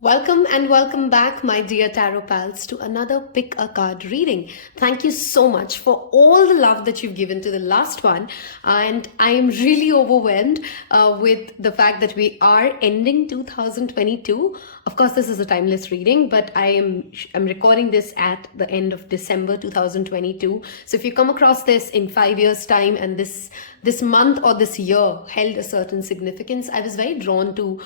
Welcome and welcome back, my dear tarot pals, to another Pick a Card reading. Thank you so much for all the love that you've given to the last one. And I am really overwhelmed with the fact that we are ending 2022. Of course, this is a timeless reading, but I'm recording this at the end of December 2022. So if you come across this in 5 years' time and this month or this year held a certain significance, I was very drawn to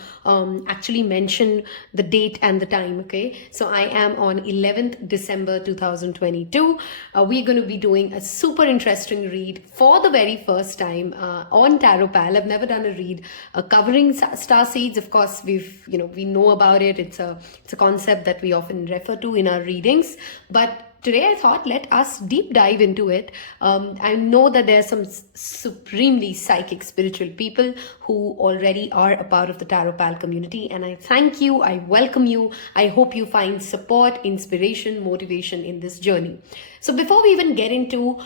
actually mention the date and the time. Okay, so I am on 11th December 2022. We're going to be doing a super interesting read for the very first time on Tarot Pal. I've never done a read covering Starseeds. Of course, we know about it. It's a concept that we often refer to in our readings, but today I thought let us deep dive into it. I know that there are some supremely psychic spiritual people who already are a part of the Tarot Pal community, and I thank you, I welcome you. I hope you find support, inspiration, motivation in this journey. So before we even get into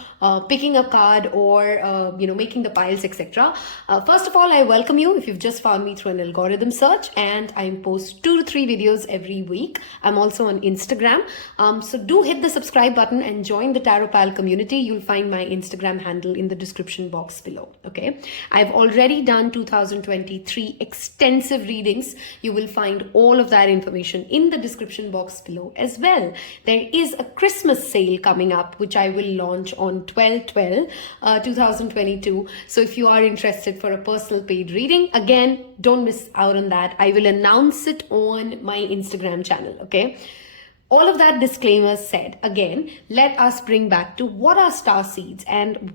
picking a card or making the piles, etc., first of all, I welcome you if you've just found me through an algorithm search, and I post 2 to 3 videos every week. I'm also on Instagram, so do hit the subscribe button and join the Tarot Pal community. You'll find my Instagram handle in the description box below. Okay, I've already done 2023 extensive readings. You will find all of that information in the description box below as well. There is a Christmas sale coming up, which I will launch on 12/12/2022. So if you are interested for a personal paid reading, again, don't miss out on that. I will announce it on my Instagram channel. Okay, all of that disclaimer said, again, let us bring back to what are Starseeds, and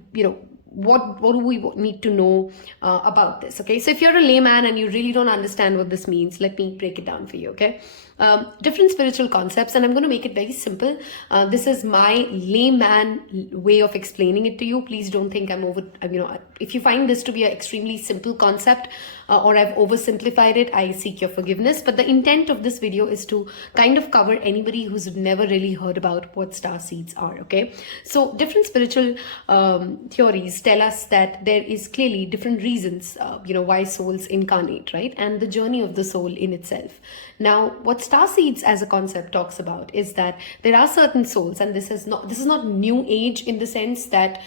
what do we need to know about this. Okay, so if you're a layman and you really don't understand what this means, let me break it down for you. Okay, different spiritual concepts, and I'm going to make it very simple. This is my layman way of explaining it to you. Please don't think I'm over, if you find this to be an extremely simple concept or I've oversimplified it, I seek your forgiveness. But the intent of this video is to kind of cover anybody who's never really heard about what Starseeds are. Okay, so different spiritual theories tell us that there is clearly different reasons why souls incarnate, right? And the journey of the soul in itself. Now, what Starseeds as a concept talks about is that there are certain souls, and this is not new age in the sense that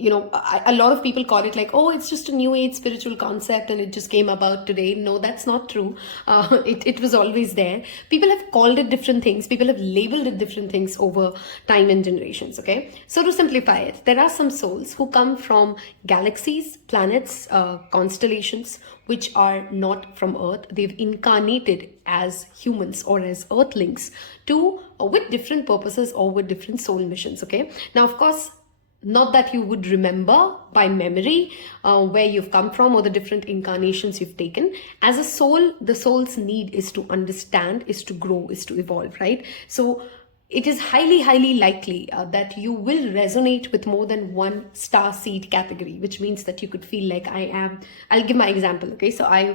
a lot of people call it like, oh, it's just a new age spiritual concept and it just came about today. No, that's not true. It was always there. People have called it different things. People have labeled it different things over time and generations. Okay, so to simplify it, there are some souls who come from galaxies, planets, constellations, which are not from Earth. They've incarnated as humans or as earthlings with different purposes or with different soul missions. Okay, now, of course, not that you would remember by memory where you've come from or the different incarnations you've taken. As a soul, the soul's need is to understand, is to grow, is to evolve, right? So it is highly, highly likely that you will resonate with more than one starseed category, which means that you could feel like I'll give my example. Okay, so I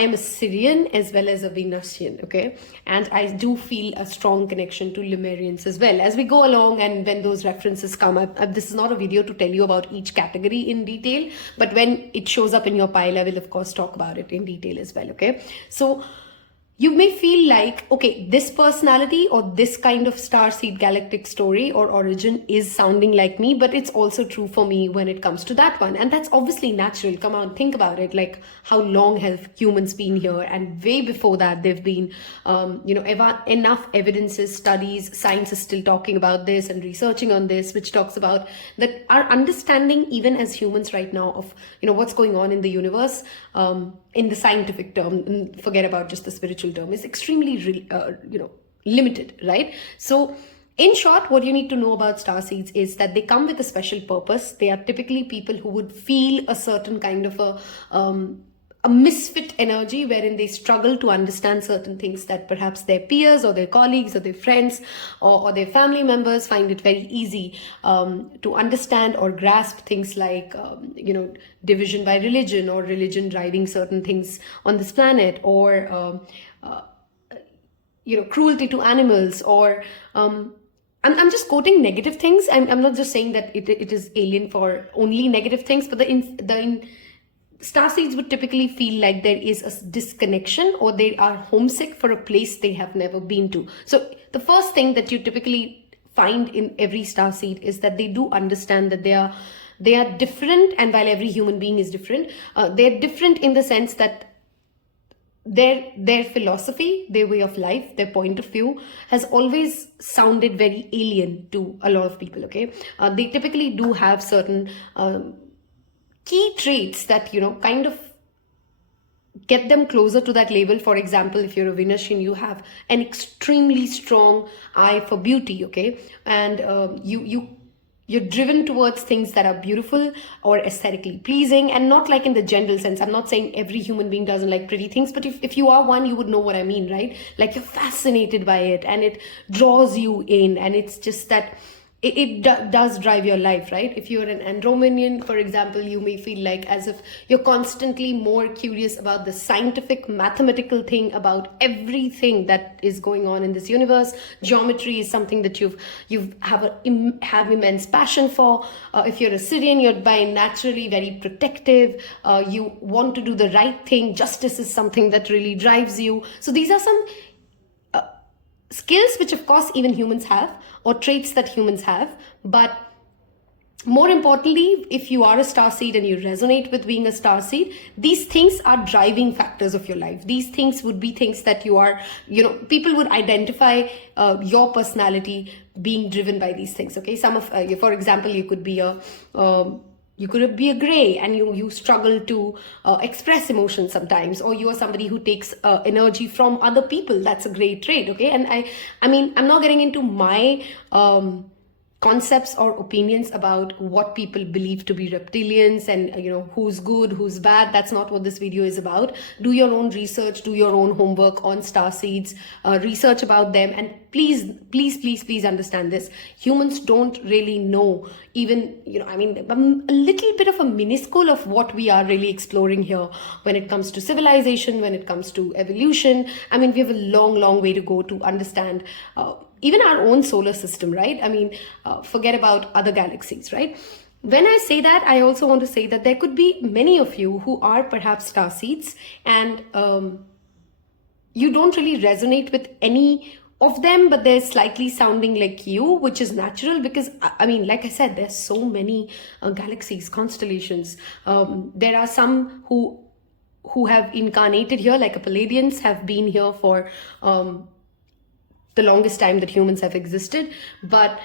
am a Syrian as well as a Venusian, okay? And I do feel a strong connection to Lemurians as well. As we go along and when those references come up, this is not a video to tell you about each category in detail, but when it shows up in your pile, I will of course talk about it in detail as well, okay? So you may feel like, okay, this personality or this kind of starseed galactic story or origin is sounding like me, but it's also true for me when it comes to that one. And that's obviously natural. Come on, think about it. Like, how long have humans been here? And way before that, there've been, enough evidences, studies, science is still talking about this and researching on this, which talks about that our understanding, even as humans right now, of, what's going on in the universe, in the scientific term, forget about just the spiritual term, is extremely limited, right? So in short, what you need to know about starseeds is that they come with a special purpose. They are typically people who would feel a certain kind of a misfit energy wherein they struggle to understand certain things that perhaps their peers or their colleagues or their friends or their family members find it very easy to understand or grasp things like, division by religion or religion driving certain things on this planet or, cruelty to animals or I'm just quoting negative things. I'm not just saying that it is alien for only negative things, but Starseeds would typically feel like there is a disconnection, or they are homesick for a place they have never been to. So the first thing that you typically find in every starseed is that they do understand that they are different, and while every human being is different, they're different in the sense that their philosophy, their way of life, their point of view has always sounded very alien to a lot of people. Okay, they typically do have certain key traits that kind of get them closer to that label. For example, if you're a Venusian, you have an extremely strong eye for beauty. Okay, and you're driven towards things that are beautiful or aesthetically pleasing, and not like in the general sense. I'm not saying every human being doesn't like pretty things, but if you are one, you would know what I mean, right? Like, you're fascinated by it and it draws you in, and it's just that it does drive your life, right? If you're an Andromedian, for example, you may feel like as if you're constantly more curious about the scientific, mathematical thing about everything that is going on in this universe. Geometry is something that you have immense passion for. If you're a Syrian, you're by naturally very protective. You want to do the right thing. Justice is something that really drives you. So these are some skills which of course even humans have, or traits that humans have. But more importantly, if you are a starseed and you resonate with being a starseed, these things are driving factors of your life. These things would be things that you are, people would identify your personality being driven by these things. Okay, some of for example, you could be a gray, and you struggle to express emotions sometimes, or you are somebody who takes energy from other people. That's a great trait. Okay, and I mean, I'm not getting into my concepts or opinions about what people believe to be reptilians and who's good, who's bad. That's not what this video is about. Do your own research, do your own homework on starseeds, research about them, and please understand this. Humans don't really know even, I mean, a little bit of a minuscule of what we are really exploring here when it comes to civilization, when it comes to evolution. I mean, we have a long way to go to understand even our own solar system, right? I mean, forget about other galaxies, right? When I say that, I also want to say that there could be many of you who are perhaps starseeds, and you don't really resonate with any of them, but they're slightly sounding like you, which is natural because, I mean, like I said, there's so many galaxies, constellations. There are some who have incarnated here, like a Palladians have been here for the longest time that humans have existed. But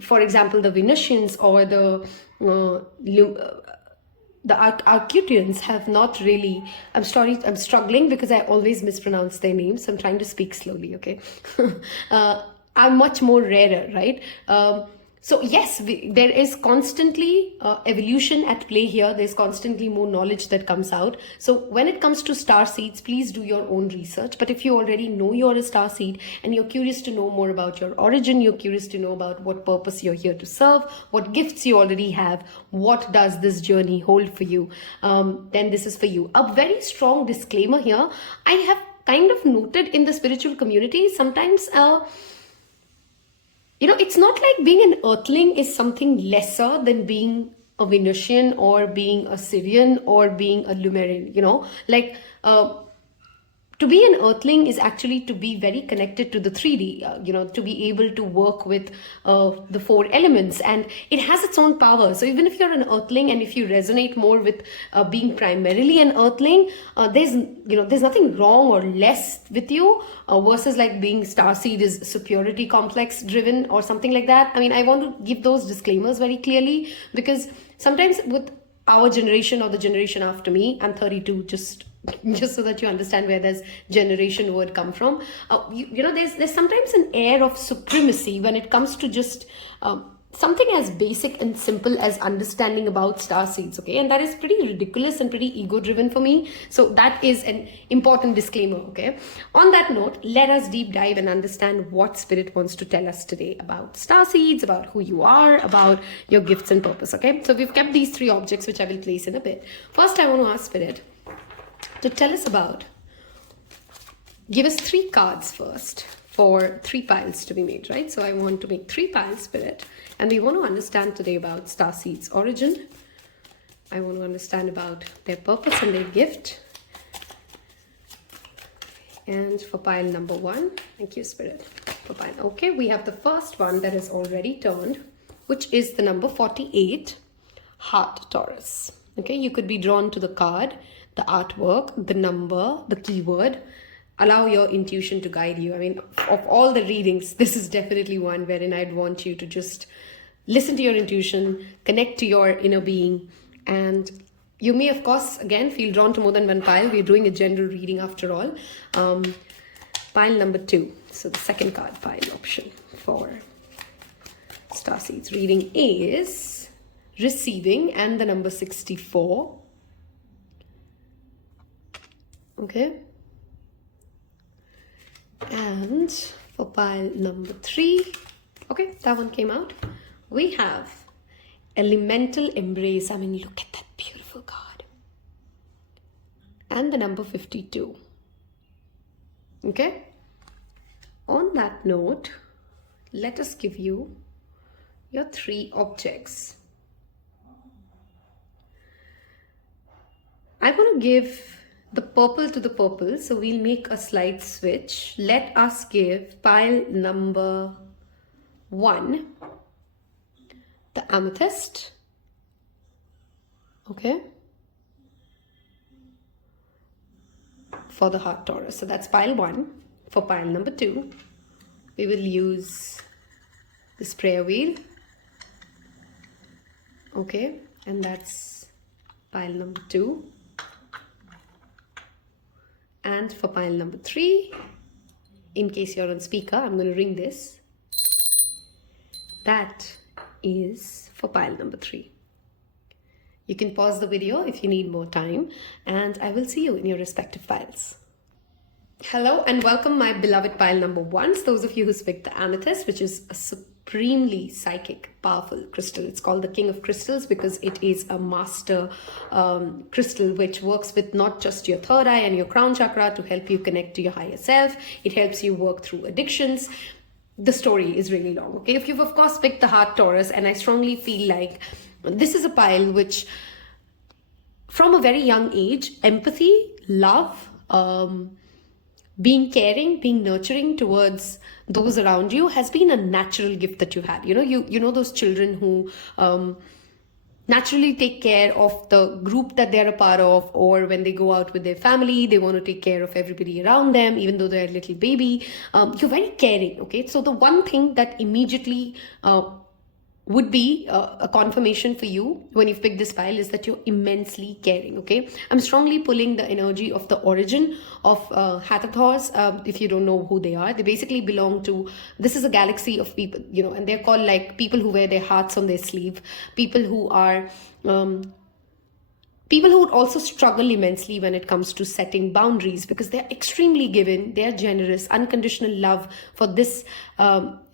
for example, the Venusians or the Arcturians have not really, I'm struggling because I always mispronounce their names, so I'm trying to speak slowly, okay? Are much more rarer, right? So yes, there is constantly evolution at play here. There's constantly more knowledge that comes out. So when it comes to starseeds, please do your own research. But if you already know you're a starseed and you're curious to know more about your origin, you're curious to know about what purpose you're here to serve, what gifts you already have, what does this journey hold for you, then this is for you. A very strong disclaimer here. I have kind of noted in the spiritual community sometimes, it's not like being an earthling is something lesser than being a Venusian or being a Syrian or being a Lemurian, like to be an earthling is actually to be very connected to the 3D, to be able to work with the 4 elements, and it has its own power. So even if you're an earthling and if you resonate more with being primarily an earthling, there's nothing wrong or less with you versus like being starseed is superiority complex driven or something like that. I mean, I want to give those disclaimers very clearly because sometimes with our generation or the generation after me, I'm 32, just so that you understand where this generation word come from. There's sometimes an air of supremacy when it comes to just something as basic and simple as understanding about starseeds, okay? And that is pretty ridiculous and pretty ego-driven for me. So that is an important disclaimer, okay? On that note, let us deep dive and understand what Spirit wants to tell us today about starseeds, about who you are, about your gifts and purpose, okay? So we've kept these 3 objects, which I will place in a bit. First, I want to ask Spirit to tell us about, give us 3 cards first for 3 piles to be made, right? So I want to make 3 piles, Spirit, and we want to understand today about starseeds' origin, I want to understand about their purpose and their gift. And for pile number 1, thank you, Spirit. For pile, okay, we have the first one that is already turned, which is the number 48, Heart Taurus. Okay, you could be drawn to the card, the artwork, the number, the keyword. Allow your intuition to guide you. I mean, of all the readings, this is definitely one wherein I'd want you to just listen to your intuition, connect to your inner being, and you may, of course, again, feel drawn to more than one pile. We're doing a general reading after all. Pile number 2. So the second card pile option for Starseeds reading is Receiving and the number 64. Okay. And for pile number 3, okay, that one came out. We have Elemental Embrace. I mean, look at that beautiful card. And the number 52. Okay. On that note, let us give you your 3 objects. I want to give the purple to the purple, so we'll make a slight switch. Let us give pile number 1 the amethyst. Okay, for the Heart Taurus. So that's pile 1. For pile number 2, we will use this prayer wheel. Okay, and that's pile number 2. And for pile number 3, in case you're on speaker, I'm going to ring this. That is for pile number 3. You can pause the video if you need more time, and I will see you in your respective piles. Hello and welcome, my beloved pile number 1s. Those of you who picked the amethyst, which is a supremely psychic, powerful crystal. It's called the King of Crystals because it is a master crystal which works with not just your third eye and your crown chakra to help you connect to your higher self. It helps you work through addictions. The story is really long. Okay, if you've of course picked the Heart Taurus, and I strongly feel like this is a pile which, from a very young age, empathy, love, being caring, being nurturing towards those around you has been a natural gift that you had. You know those children who naturally take care of the group that they're a part of, or when they go out with their family, they want to take care of everybody around them, even though they're a little baby. You're very caring, okay? So the one thing that immediately would be a confirmation for you when you've picked this pile is that you're immensely caring, okay? I'm strongly pulling the energy of the origin of Hadaras. If you don't know who they are, they basically belong to, this is a galaxy of people, and they're called like people who wear their hearts on their sleeve, people who are people who would also struggle immensely when it comes to setting boundaries, because they're extremely giving, they're generous. Unconditional love for this,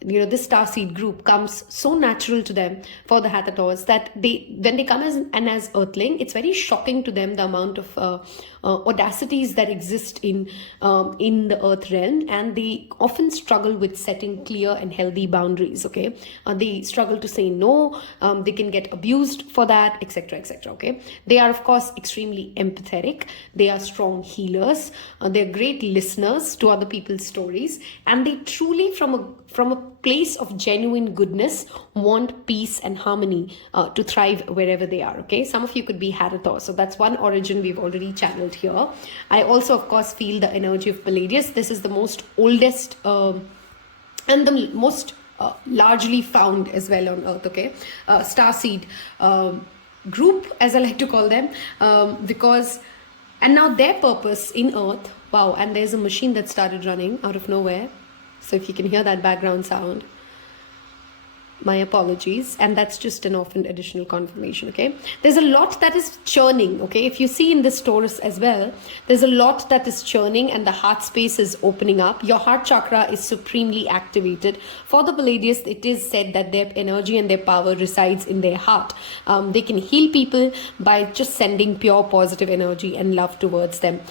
this starseed group comes so natural to them for the Hadaras that when they come as earthling, it's very shocking to them the amount of audacities that exist in the earth realm, and they often struggle with setting clear and healthy boundaries. Okay, they struggle to say no. They can get abused for that, etc., etc. Okay, they are of course extremely empathetic. They are strong healers. They're great listeners to other people's stories, and they truly, from a place of genuine goodness, want peace and harmony to thrive wherever they are. Okay, some of you could be Hadathor, so that's one origin we've already channeled here. I also of course feel the energy of Palladius. This is the most oldest and the most largely found as well on earth. Okay, starseed group, as I like to call them, because, and now their purpose in earth, wow, and there's a machine that started running out of nowhere. So if you can hear that background sound, my apologies, and that's just an often additional confirmation. Okay, there's a lot that is churning. Okay, if you see in this Taurus as well, there's a lot that is churning, and the heart space is opening up. Your heart chakra is supremely activated. For the Palladius, it is said that their energy and their power resides in their heart. They can heal people by just sending pure positive energy and love towards them.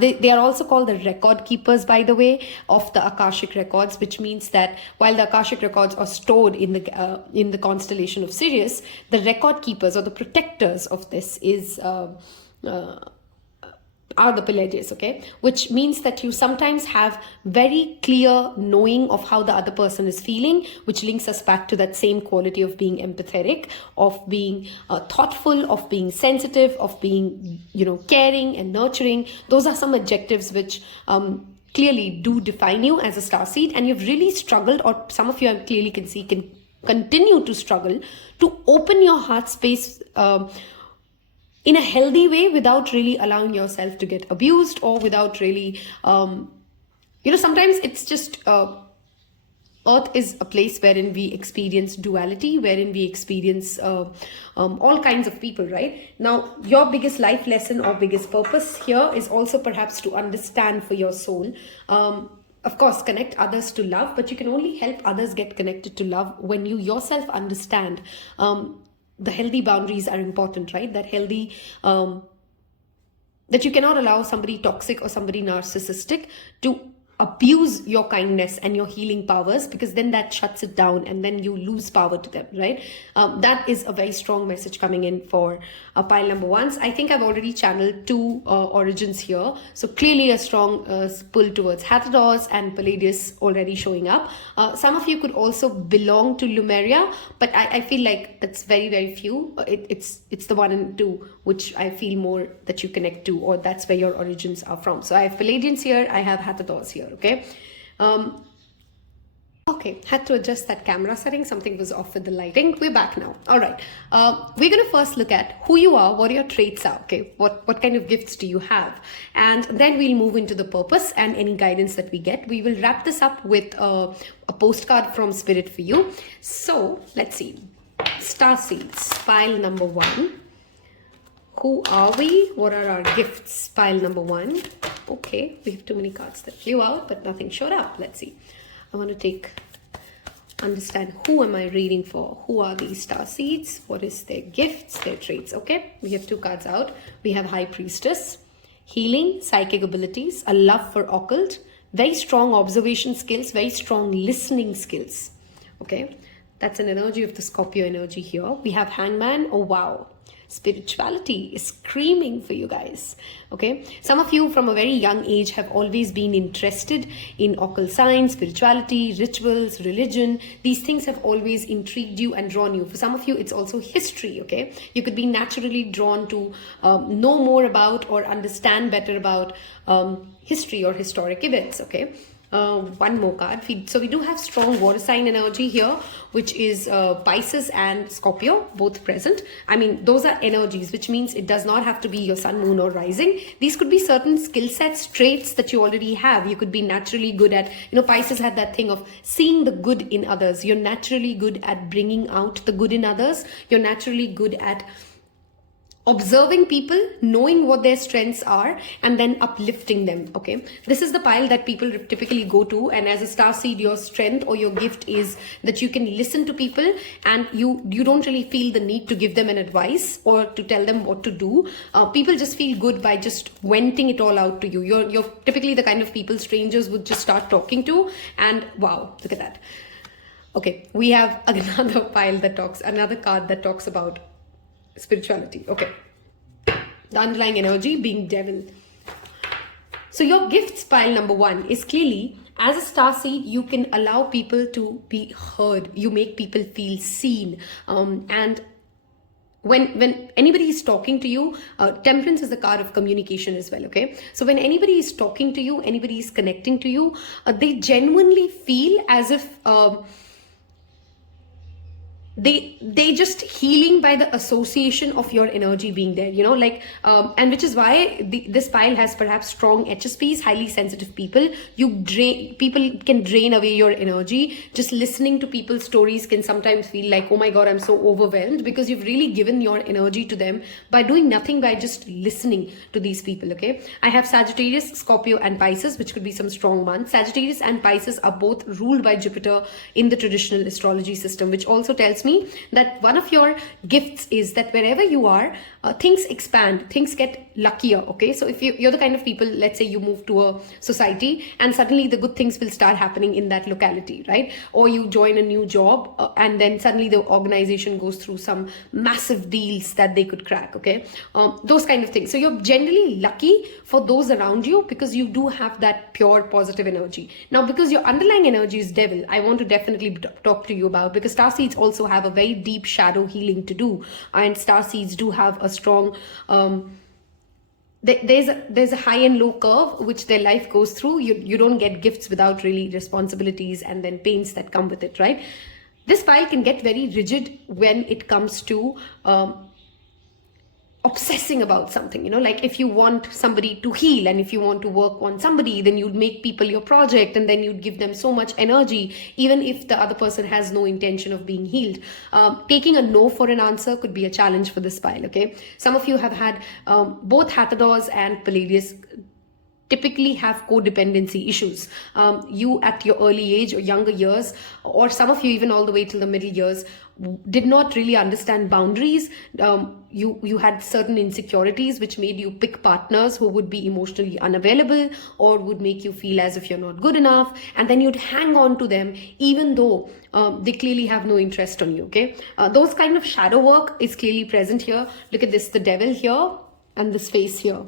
They are also called the record keepers, by the way, of the Akashic records, which means that while the Akashic records are stored in the in the constellation of Sirius, the record keepers or the protectors of this are the Pleiades, okay? Which means that you sometimes have very clear knowing of how the other person is feeling, which links us back to that same quality of being empathetic, of being thoughtful, of being sensitive, of being, caring and nurturing. Those are some adjectives which clearly do define you as a starseed, and you've really struggled, or some of you I clearly can see can continue to struggle to open your heart space in a healthy way without really allowing yourself to get abused, or without really, sometimes it's just, Earth is a place wherein we experience duality, wherein we experience all kinds of people, right? Now, your biggest life lesson or biggest purpose here is also perhaps to understand for your soul. Of course, connect others to love, but you can only help others get connected to love when you yourself understand the healthy boundaries are important, right? That healthy, that you cannot allow somebody toxic or somebody narcissistic to abuse your kindness and your healing powers, because then that shuts it down and then you lose power to them, right? That is a very strong message coming in for pile number 1. I think I've already channeled 2 origins here. So clearly a strong pull towards Hadaria and Pleiades already showing up. Some of you could also belong to Lemuria, but I feel like that's very, very few. It's the 1 and 2 which I feel more that you connect to, or that's where your origins are from. So I have Pleiadians here, I have Hadaria here, okay? Okay, had to adjust that camera setting. Something was off with the lighting. We're back now. All right. We're going to first look at who you are, what your traits are, okay? What kind of gifts do you have? And then we'll move into the purpose and any guidance that we get. We will wrap this up with a postcard from Spirit for you. So let's see. Starseeds, pile number 1. Who are we? What are our gifts? Pile number 1. Okay, we have too many cards that flew out, but nothing showed up. Let's see. I want to understand who am I reading for? Who are these starseeds? What is their gifts, their traits? Okay, we have 2 cards out. We have High Priestess, healing, psychic abilities, a love for occult, very strong observation skills, very strong listening skills. Okay, that's an energy of the Scorpio energy here. We have Hangman. Oh, wow. Spirituality is screaming for you guys. Okay, some of you from a very young age have always been interested in occult science, spirituality, rituals, religion. These things have always intrigued you and drawn you. For some of you, it's also history. Okay, you could be naturally drawn to know more about or understand better about history or historic events. Okay. 1 more card. So we do have strong water sign energy here, which is Pisces and Scorpio, both present. I mean, those are energies, which means it does not have to be your sun, moon, or rising. These could be certain skill sets, traits that you already have. You could be naturally good at, Pisces had that thing of seeing the good in others. You're naturally good at bringing out the good in others. You're naturally good at observing people, knowing what their strengths are, and then uplifting them. Okay, this is the pile that people typically go to, and as a starseed, your strength or your gift is that you can listen to people, and you don't really feel the need to give them an advice or to tell them what to do. People just feel good by just venting it all out to you. You're typically the kind of people strangers would just start talking to, and wow, look at that. Okay, we have another card that talks about spirituality. Okay, the underlying energy being devil. So your gifts, pile number 1, is clearly, as a starseed, you can allow people to be heard. You make people feel seen, and when anybody is talking to you, temperance is the card of communication as well. Okay, so when anybody is talking to you, anybody is connecting to you, they genuinely feel as if they just healing by the association of your energy being there, and which is why this pile has perhaps strong HSPs, highly sensitive people. People can drain away your energy. Just listening to people's stories can sometimes feel like, oh my God, I'm so overwhelmed, because you've really given your energy to them by doing nothing, by just listening to these people. Okay, I have Sagittarius, Scorpio, and Pisces, which could be some strong months. Sagittarius and Pisces are both ruled by Jupiter in the traditional astrology system, which also tells tells me that one of your gifts is that wherever you are, things expand, things get luckier. Okay, so if you're the kind of people, let's say you move to a society and suddenly the good things will start happening in that locality, right? Or you join a new job and then suddenly the organization goes through some massive deals that they could crack. Okay, those kind of things. So you're generally lucky for those around you because you do have that pure positive energy. Now, because your underlying energy is devil, I want to definitely talk to you about, because starseeds also have a very deep shadow healing to do, and starseeds do have a strong there's a high and low curve which their life goes through. You don't get gifts without really responsibilities and then pains that come with it, right? This pile can get very rigid when it comes to obsessing about something, like if you want somebody to heal and if you want to work on somebody, then you'd make people your project and then you'd give them so much energy, even if the other person has no intention of being healed. Taking a no for an answer could be a challenge for this pile. Okay, some of you have had both Hadaras and Palladius typically have codependency issues. You at your early age or younger years, or some of you even all the way till the middle years, did not really understand boundaries. You had certain insecurities which made you pick partners who would be emotionally unavailable or would make you feel as if you're not good enough, and then you'd hang on to them even though they clearly have no interest on you. Okay, those kind of shadow work is clearly present here. Look at this, the devil here and this face here.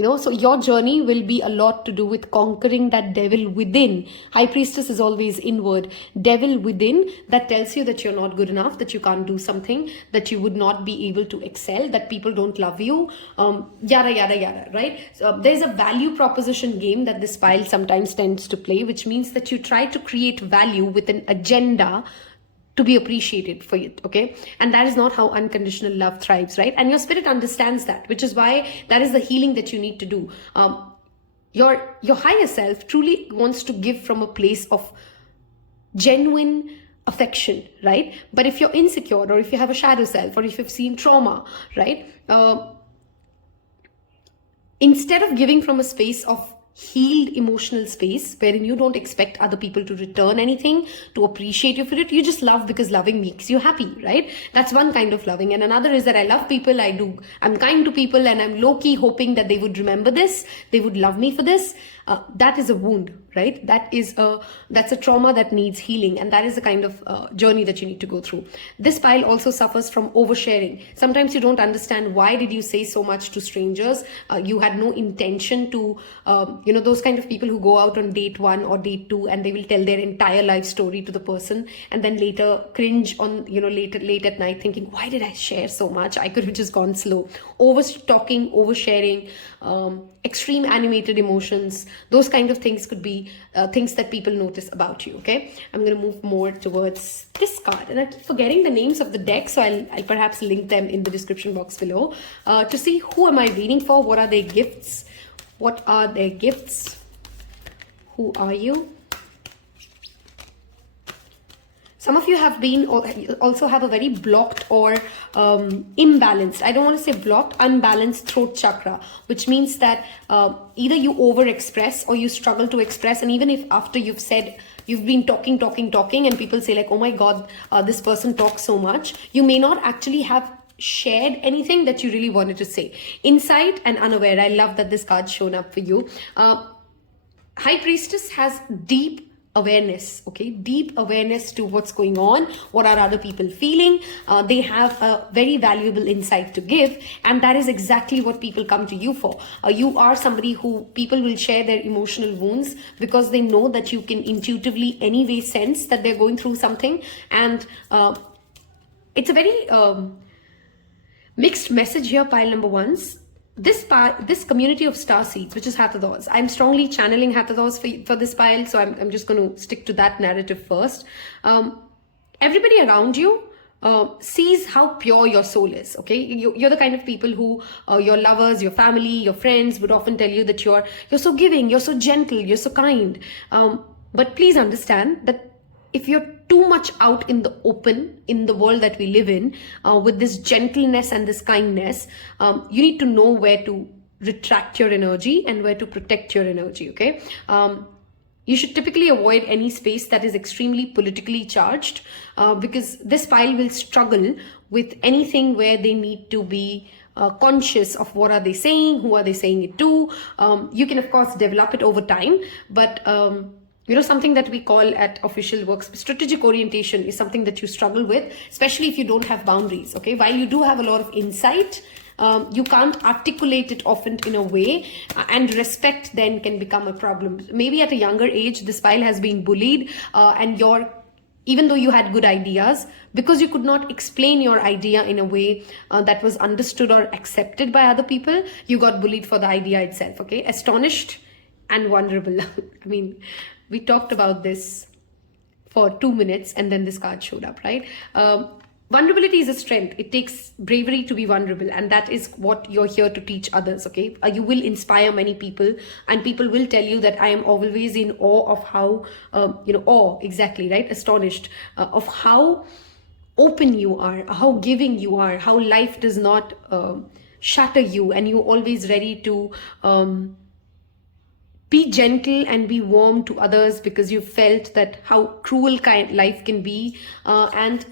So your journey will be a lot to do with conquering that devil within. High Priestess is always inward. Devil within that tells you that you're not good enough, that you can't do something, that you would not be able to excel, that people don't love you, yada, yada, yada, right? So there's a value proposition game that this pile sometimes tends to play, which means that you try to create value with an agenda to be appreciated for it. Okay, and that is not how unconditional love thrives, right? And your spirit understands that, which is why that is the healing that you need to do. Your higher self truly wants to give from a place of genuine affection, right? But if you're insecure, or if you have a shadow self, or if you've seen trauma, right, instead of giving from a space of healed emotional space wherein you don't expect other people to return anything, to appreciate you for it, you just love because loving makes you happy, right? That's one kind of loving. And another is that I love people, I'm kind to people, and I'm low-key hoping that they would remember this, they would love me for this. That is a wound, right? That's a trauma that needs healing, and that is the kind of journey that you need to go through. This pile also suffers from oversharing. Sometimes you don't understand why did you say so much to strangers. You had no intention to, those kind of people who go out on date 1 or date 2 and they will tell their entire life story to the person and then later cringe on, late at night thinking, why did I share so much? I could have just gone slow. Overtalking, oversharing, extreme animated emotions, those kind of things could be things that people notice about you. Okay, I'm going to move more towards this card, and I keep forgetting the names of the deck, so I'll perhaps link them in the description box below to see who am I reading for, what are their gifts, what are their gifts, who are you. Some of you have been also have a very blocked or imbalanced, I don't want to say blocked, unbalanced throat chakra, which means that either you overexpress or you struggle to express. And even if after you've been talking and people say like, oh my God, this person talks so much, you may not actually have shared anything that you really wanted to say. Inside and unaware. I love that this card's shown up for you. High Priestess has deep awareness, okay, deep awareness to what's going on, what are other people feeling. They have a very valuable insight to give, and that is exactly what people come to you for. You are somebody who people will share their emotional wounds because they know that you can intuitively anyway sense that they're going through something, and it's a very mixed message here, pile number ones. This community of Starseeds, which is Hathathors, I'm strongly channeling Hathathors for this pile, so I'm just going to stick to that narrative first. Everybody around you sees how pure your soul is, okay? You're the kind of people who, your lovers, your family, your friends would often tell you that you're so giving, you're so gentle, you're so kind. But please understand that if you're too much out in the open, in the world that we live in, with this gentleness and this kindness, you need to know where to retract your energy and where to protect your energy, okay? You should typically avoid any space that is extremely politically charged, because this pile will struggle with anything where they need to be conscious of what are they saying, who are they saying it to. You can of course develop it over time, but something that we call at official works, strategic orientation is something that you struggle with, especially if you don't have boundaries. Okay, while you do have a lot of insight, you can't articulate it often in a way, and respect then can become a problem. Maybe at a younger age, this pile has been bullied, and even though you had good ideas, because you could not explain your idea in a way that was understood or accepted by other people, you got bullied for the idea itself. Okay, astonished and vulnerable. I mean, we talked about this for 2 minutes and then this card showed up, right? Vulnerability is a strength. It takes bravery to be vulnerable, and that is what you're here to teach others. Okay, you will inspire many people, and people will tell you that I am always in awe of how awe, exactly, right? Astonished of how open you are, how giving you are, how life does not shatter you, and you're always ready to be gentle and be warm to others, because you felt that how cruel life can be, and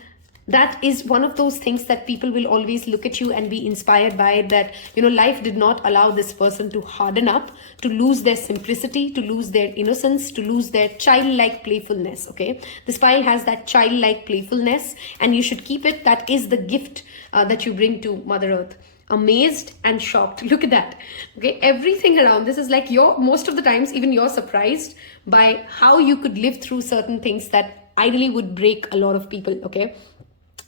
that is one of those things that people will always look at you and be inspired by, that life did not allow this person to harden up, to lose their simplicity, to lose their innocence, to lose their childlike playfulness. Okay, this pile has that childlike playfulness, and you should keep it. That is the gift that you bring to Mother Earth. Amazed and shocked. Look at that. Okay, everything around this is like most of the times even you're surprised by how you could live through certain things that ideally would break a lot of people. Okay,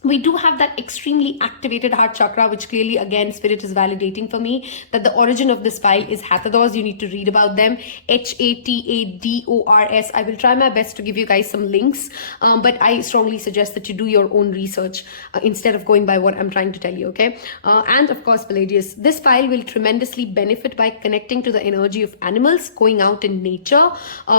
we do have that extremely activated heart chakra, which clearly, again, Spirit is validating for me that the origin of this pile is Hathadors. You need to read about them. Hatadors. I will try my best to give you guys some links, but I strongly suggest that you do your own research instead of going by what I'm trying to tell you, okay? And of course, Palladius. This pile will tremendously benefit by connecting to the energy of animals, going out in nature,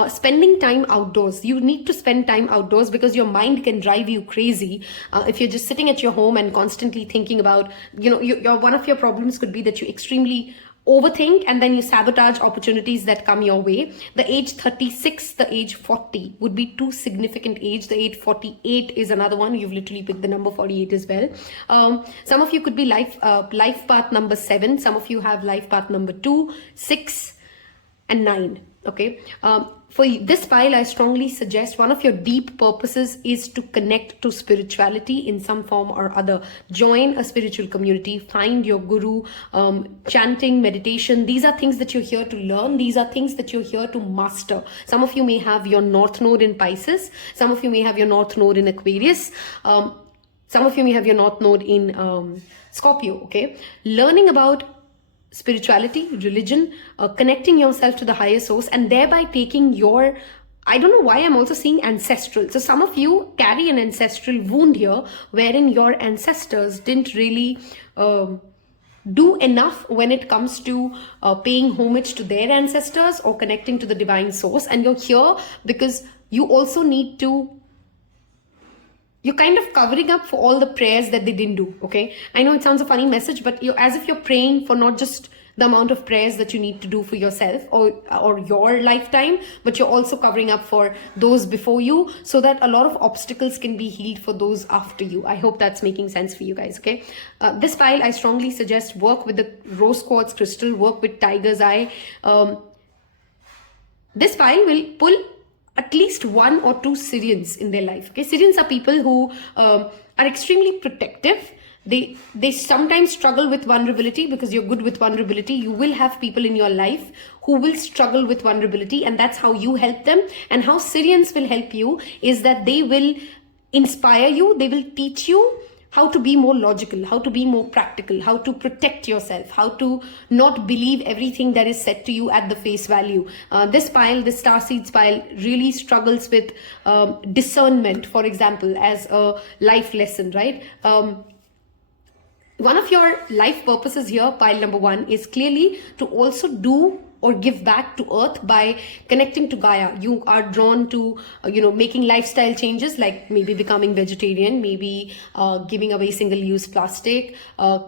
spending time outdoors. You need to spend time outdoors because your mind can drive you crazy if you're just sitting at your home and constantly thinking about, one of your problems could be that you extremely overthink and then you sabotage opportunities that come your way. The age 36, the age 40 would be two significant age. The age 48 is another one. You've literally picked the number 48 as well. Some of you could be life path number 7. Some of you have life path number 2, 6, and 9. Okay. For this pile, I strongly suggest one of your deep purposes is to connect to spirituality in some form or other. Join a spiritual community, find your guru, chanting, meditation. These are things that you're here to learn. These are things that you're here to master. Some of you may have your North Node in Pisces. Some of you may have your North Node in Aquarius. Some of you may have your North Node in Scorpio. Okay. Learning about spirituality, religion, connecting yourself to the higher source, and thereby taking your, I don't know why I'm also seeing ancestral. So some of you carry an ancestral wound here, wherein your ancestors didn't really do enough when it comes to paying homage to their ancestors or connecting to the divine source. And you're here because you also need to, you're kind of covering up for all the prayers that they didn't do. Okay, I know it sounds a funny message, but you're as if you're praying for not just the amount of prayers that you need to do for yourself or your lifetime, but you're also covering up for those before you, so that a lot of obstacles can be healed for those after you. I hope that's making sense for you guys. Okay, this pile, I strongly suggest work with the rose quartz crystal, work with tiger's eye. This pile will pull at least 1 or 2 Syrians in their life. Okay, Syrians are people who are extremely protective. They sometimes struggle with vulnerability because you're good with vulnerability. You will have people in your life who will struggle with vulnerability, and that's how you help them. And how Syrians will help you is that they will inspire you. They will teach you how to be more logical, how to be more practical, how to protect yourself, how to not believe everything that is said to you at the face value. This pile, the Starseeds pile, really struggles with discernment, for example, as a life lesson, right? One of your life purposes here, pile number 1, is clearly to also do or give back to earth by connecting to Gaia. You are drawn to, making lifestyle changes, like maybe becoming vegetarian, maybe giving away single-use plastic,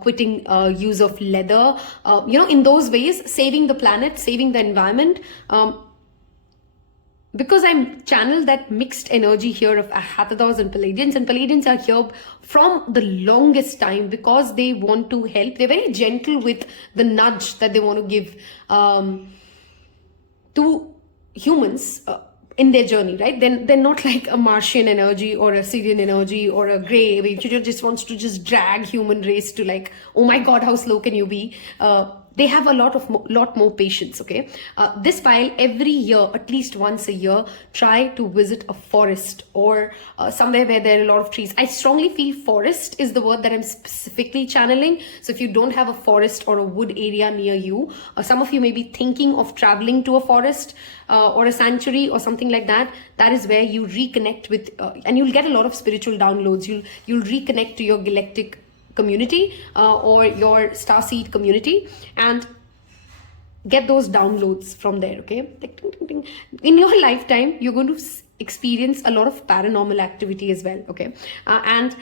quitting use of leather, in those ways, saving the planet, saving the environment. because I'm channeled that mixed energy here of Hathadas and Palladians are here from the longest time because they want to help. They're very gentle with the nudge that they want to give to humans in their journey, right? Then they're not like a Martian energy or a Syrian energy or a Grey, which just wants to just drag human race to like, oh my God, how slow can you be? They have a lot more patience. Okay, this pile every year, at least once a year, try to visit a forest or somewhere where there are a lot of trees. I strongly feel forest is the word that I'm specifically channeling. So if you don't have a forest or a wood area near you, some of you may be thinking of traveling to a forest or a sanctuary or something like that. That is where you reconnect with, and you'll get a lot of spiritual downloads. You'll reconnect to your galactic community or your starseed community and get those downloads from there. Okay, in your lifetime you're going to experience a lot of paranormal activity as well. Okay, and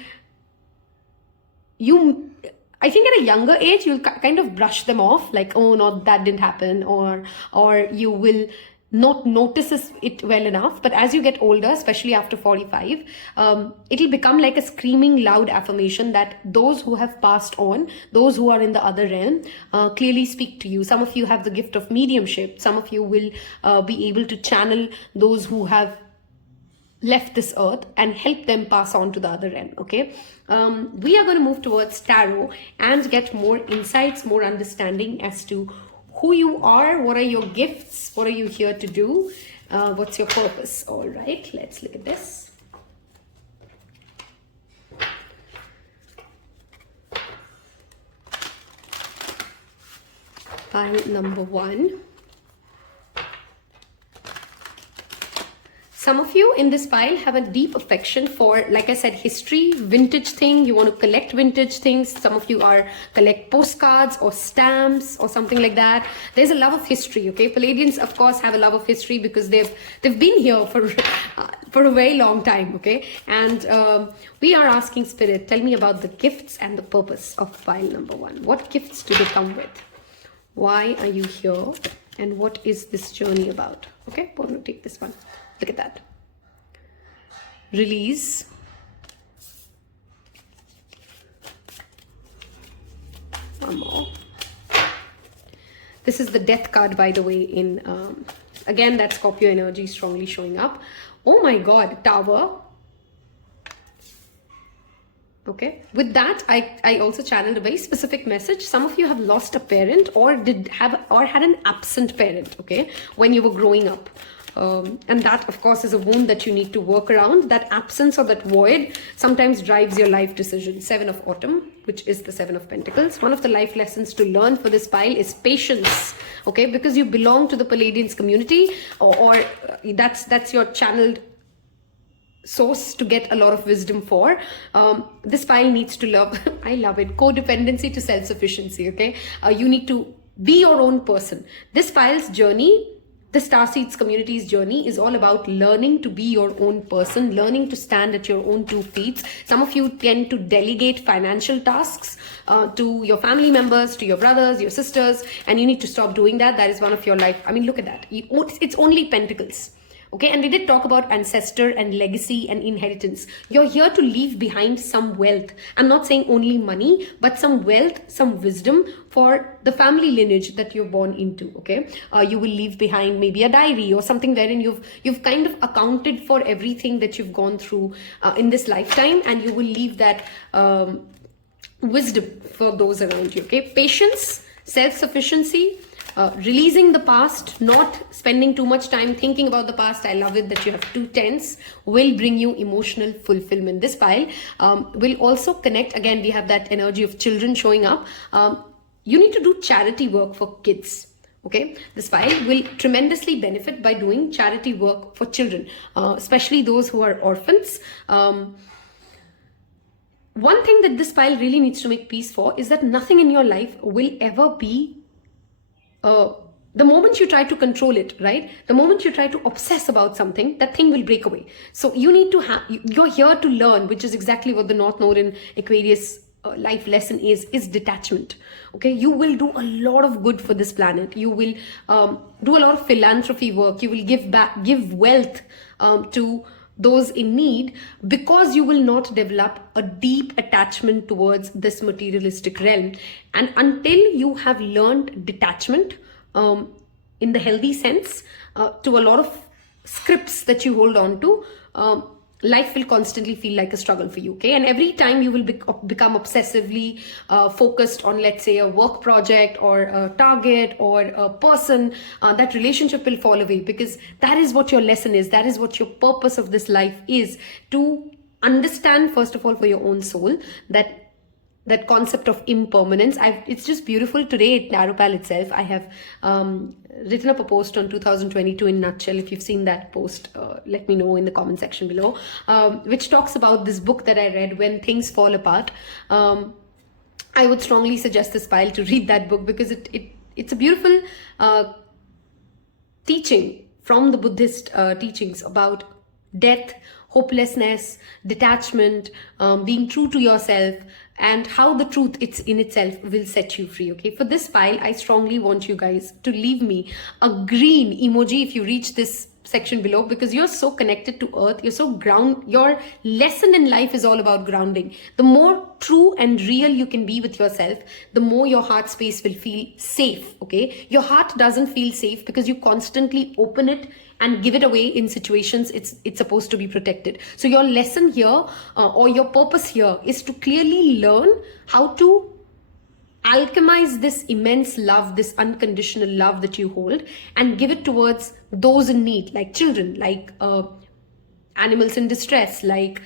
I think at a younger age you'll kind of brush them off like, oh no, that didn't happen, or you will not notices it well enough. But as you get older, especially after 45, it'll become like a screaming loud affirmation that those who have passed on, those who are in the other realm, clearly speak to you. Some of you have the gift of mediumship. Some of you will be able to channel those who have left this earth and help them pass on to the other realm. Okay, we are going to move towards tarot and get more insights, more understanding as to who you are, what are your gifts, what are you here to do, what's your purpose. All right, let's look at this. Pile number 1. Some of you in this pile have a deep affection for, like I said, history, vintage thing. You want to collect vintage things. Some of you collect postcards or stamps or something like that. There's a love of history. Okay, Palladians of course have a love of history because they've been here for a very long time. Okay, and we are asking Spirit, tell me about the gifts and the purpose of pile number 1. What gifts do they come with? Why are you here? And what is this journey about? Okay, we're going to take this one. Look at that. Release. One more. This is the death card, by the way, in again that Scorpio energy strongly showing up. Oh my God, Tower. Okay, with that I also channeled a very specific message. Some of you have lost a parent or had an absent parent, okay, when you were growing up. And that of course is a wound that you need to work around. That absence or that void sometimes drives your life decision. 7 of Autumn, which is the 7 of Pentacles. One of the life lessons to learn for this pile is patience. Okay, because you belong to the Palladians community, or that's your channeled source to get a lot of wisdom for. This pile needs to love, I love it, codependency to self-sufficiency. Okay, you need to be your own person. This pile's journey, the Starseeds community's journey, is all about learning to be your own person, learning to stand at your own 2 feet. Some of you tend to delegate financial tasks to your family members, to your brothers, your sisters, and you need to stop doing that. That is one of your life. I mean, look at that. It's only Pentacles. Okay, and we did talk about ancestor and legacy and inheritance. You're here to leave behind some wealth. I'm not saying only money, but some wealth, some wisdom for the family lineage that you're born into. Okay, you will leave behind maybe a diary or something wherein you've kind of accounted for everything that you've gone through in this lifetime, and you will leave that wisdom for those around you. Okay, patience, self-sufficiency. Releasing the past, not spending too much time thinking about the past. I love it that you have 2 tens, will bring you emotional fulfillment. This pile will also connect. Again, we have that energy of children showing up. You need to do charity work for kids. Okay, this pile will tremendously benefit by doing charity work for children, especially those who are orphans. One thing that this pile really needs to make peace for is that nothing in your life will ever be the moment you try to control it, right? The moment you try to obsess about something, that thing will break away. So you need to you're here to learn, which is exactly what the North Node in Aquarius life lesson is detachment. Okay, you will do a lot of good for this planet. You will do a lot of philanthropy work. You will give wealth to those in need, because you will not develop a deep attachment towards this materialistic realm. And until you have learned detachment in the healthy sense to a lot of scripts that you hold on to, life will constantly feel like a struggle for you. Okay, and every time you will become obsessively focused on, let's say, a work project or a target or a person, that relationship will fall away, because that is what your lesson is. That is what your purpose of this life is, to understand, first of all, for your own soul, that concept of impermanence. It's just beautiful. Today at Narrowpal itself, I have written up a post on 2022 in nutshell. If you've seen that post, let me know in the comment section below, which talks about this book that I read, When Things Fall Apart. I would strongly suggest this pile to read that book, because it's a beautiful teaching from the Buddhist teachings about death, hopelessness, detachment, being true to yourself, and how the truth in itself will set you free. Okay, for this pile, I strongly want you guys to leave me a green emoji if you reach this section below, because you're so connected to earth. You're so your lesson in life is all about grounding. The more true and real you can be with yourself, the more your heart space will feel safe. Okay, your heart doesn't feel safe because you constantly open it and give it away in situations it's supposed to be protected. So your lesson here, or your purpose here, is to clearly learn how to alchemize this immense love, this unconditional love that you hold, and give it towards those in need, like children, like animals in distress, like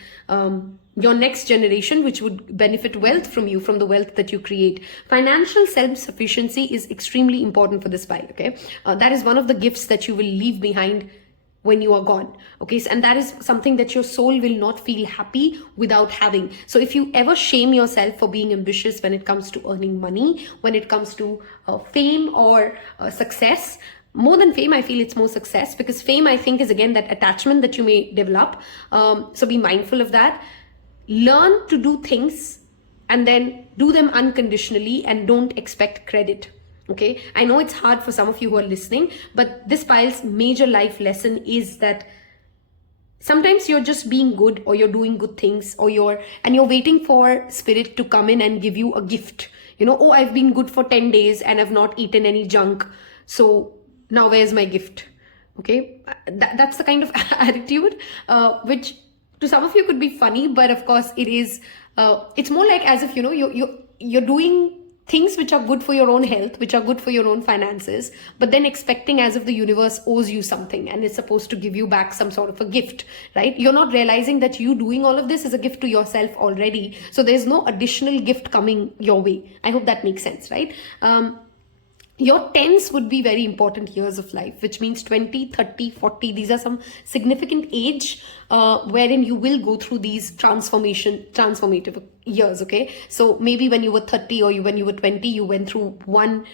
your next generation, which would benefit wealth from you, from the wealth that you create. Financial self-sufficiency is extremely important for this pile. Okay, that is one of the gifts that you will leave behind when you are gone. Okay, and that is something that your soul will not feel happy without having. So if you ever shame yourself for being ambitious when it comes to earning money, when it comes to fame or success, more than fame, I feel it's more success, because fame, I think, is again that attachment that you may develop. So be mindful of that. Learn to do things and then do them unconditionally, and don't expect credit. Okay, I know it's hard for some of you who are listening, but this pile's major life lesson is that sometimes you're just being good, or you're doing good things, or you're waiting for spirit to come in and give you a gift. You know, oh, I've been good for 10 days and I've not eaten any junk, so now where's my gift? Okay, that's the kind of attitude which to some of you could be funny, but of course it is. It's more like as if, you know, you're doing things which are good for your own health, which are good for your own finances, but then expecting as if the universe owes you something and is supposed to give you back some sort of a gift, right? You're not realizing that you doing all of this is a gift to yourself already. So there's no additional gift coming your way. I hope that makes sense, right? Your 10s would be very important years of life, which means 20, 30, 40. These are some significant age wherein you will go through these transformative years, okay? So maybe when you were 30 or when you were 20, you went through one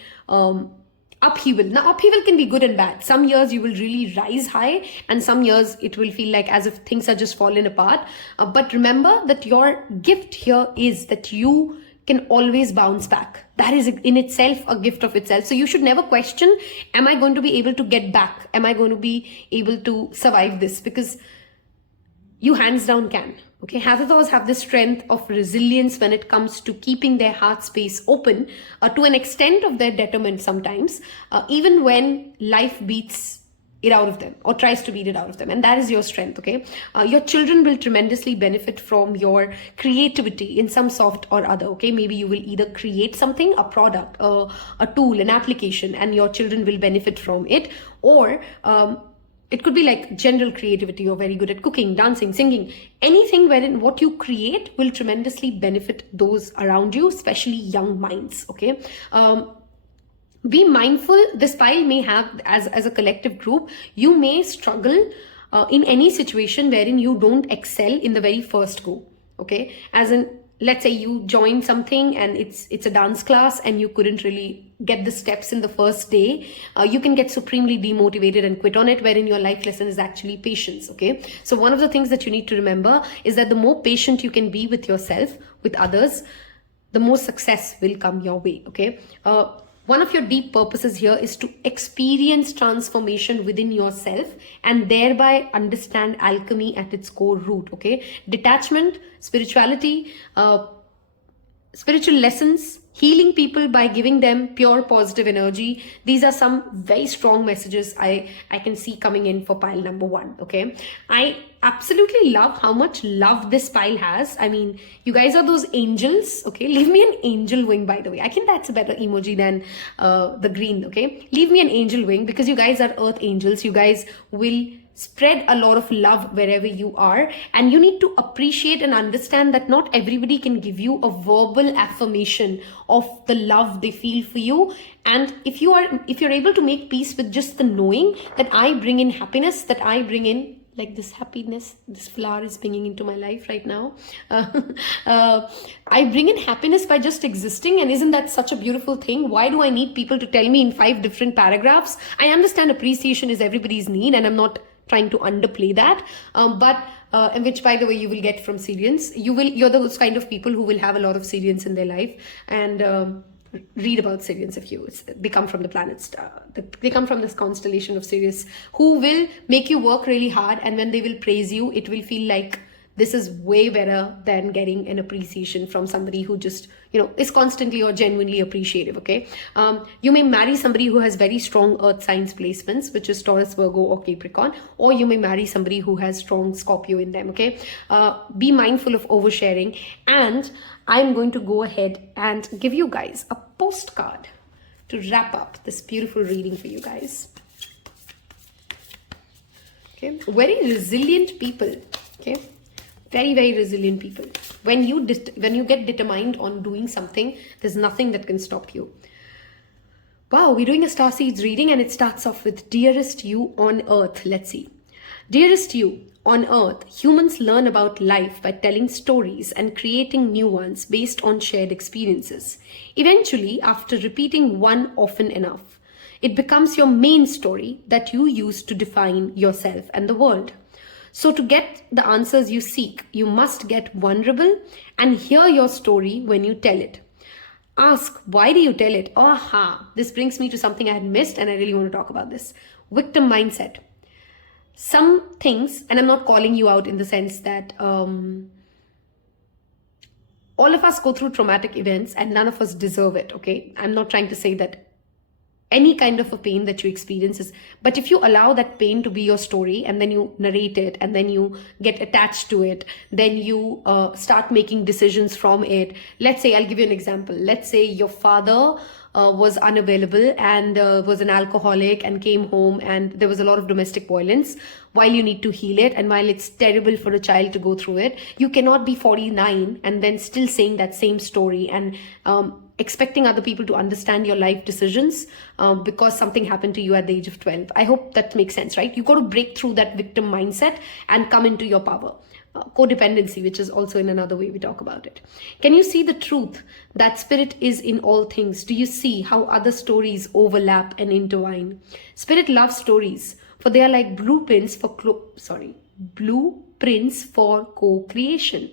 upheaval. Now, upheaval can be good and bad. Some years you will really rise high, and some years it will feel like as if things are just falling apart. But remember that your gift here is that you can always bounce back. That is in itself a gift of itself. So you should never question, am I going to be able to get back? Am I going to be able to survive this? Because you hands down can. Okay, Hadathors have the strength of resilience when it comes to keeping their heart space open to an extent of their detriment sometimes, even when life beats it out of them or tries to beat it out of them. And that is your strength, okay? Your children will tremendously benefit from your creativity in some sort or other, okay? Maybe you will either create something, a product, a tool, an application, and your children will benefit from it, or it could be like general creativity. You're very good at cooking, dancing, singing, anything wherein what you create will tremendously benefit those around you, especially young minds, okay? Be mindful, this pile may have, as a collective group, you may struggle in any situation wherein you don't excel in the very first go, okay? As in, let's say you join something and it's a dance class and you couldn't really get the steps in the first day. You can get supremely demotivated and quit on it, wherein your life lesson is actually patience, okay? So one of the things that you need to remember is that the more patient you can be with yourself, with others, the more success will come your way. Okay. One of your deep purposes here is to experience transformation within yourself and thereby understand alchemy at its core root. Okay. Detachment, spirituality, spiritual lessons, healing people by giving them pure positive energy. These are some very strong messages I can see coming in for pile number 1. Okay. I absolutely love how much love this pile has. I mean, you guys are those angels. Okay. Leave me an angel wing, by the way. I think that's a better emoji than the green. Okay. Leave me an angel wing, because you guys are earth angels. You guys will spread a lot of love wherever you are, and you need to appreciate and understand that not everybody can give you a verbal affirmation of the love they feel for you. And if you're able to make peace with just the knowing that I bring in happiness, that I bring in, like this happiness, this flower is bringing into my life right now. I bring in happiness by just existing. And isn't that such a beautiful thing? Why do I need people to tell me in 5 different paragraphs? I understand appreciation is everybody's need, and I'm not trying to underplay that, but which, by the way, you will get from Syrians. You're those kind of people who will have a lot of Syrians in their life, and read about Syrians if they come from the planets. They come from this constellation of Sirius, who will make you work really hard, and when they will praise you, it will feel like this is way better than getting an appreciation from somebody who just, is constantly or genuinely appreciative. Okay. You may marry somebody who has very strong earth signs placements, which is Taurus, Virgo, or Capricorn, or you may marry somebody who has strong Scorpio in them. Okay. Be mindful of oversharing. And I'm going to go ahead and give you guys a postcard to wrap up this beautiful reading for you guys. Okay. Very resilient people. Okay. Very, very resilient people. When you get determined on doing something, there's nothing that can stop you. Wow, we're doing a Starseeds reading, and it starts off with Dearest You on Earth. Let's see. Dearest You, on Earth, humans learn about life by telling stories and creating new ones based on shared experiences. Eventually, after repeating one often enough, it becomes your main story that you use to define yourself and the world. So to get the answers you seek, you must get vulnerable and hear your story when you tell it. Ask, why do you tell it? Aha, this brings me to something I had missed, and I really want to talk about this. Victim mindset. Some things, and I'm not calling you out in the sense that all of us go through traumatic events and none of us deserve it, okay? I'm not trying to say that any kind of a pain that you experience is, but if you allow that pain to be your story, and then you narrate it, and then you get attached to it, then you start making decisions from it. Let's say, I'll give you an example. Let's say your father was unavailable and was an alcoholic and came home, and there was a lot of domestic violence. While you need to heal it, and while it's terrible for a child to go through it, you cannot be 49 and then still saying that same story and expecting other people to understand your life decisions because something happened to you at the age of 12. I hope that makes sense, right? You got to break through that victim mindset and come into your power. Codependency, which is also in another way we talk about it. Can you see the truth that spirit is in all things? Do you see how other stories overlap and intertwine? Spirit loves stories, for they are like blueprints for co-creation.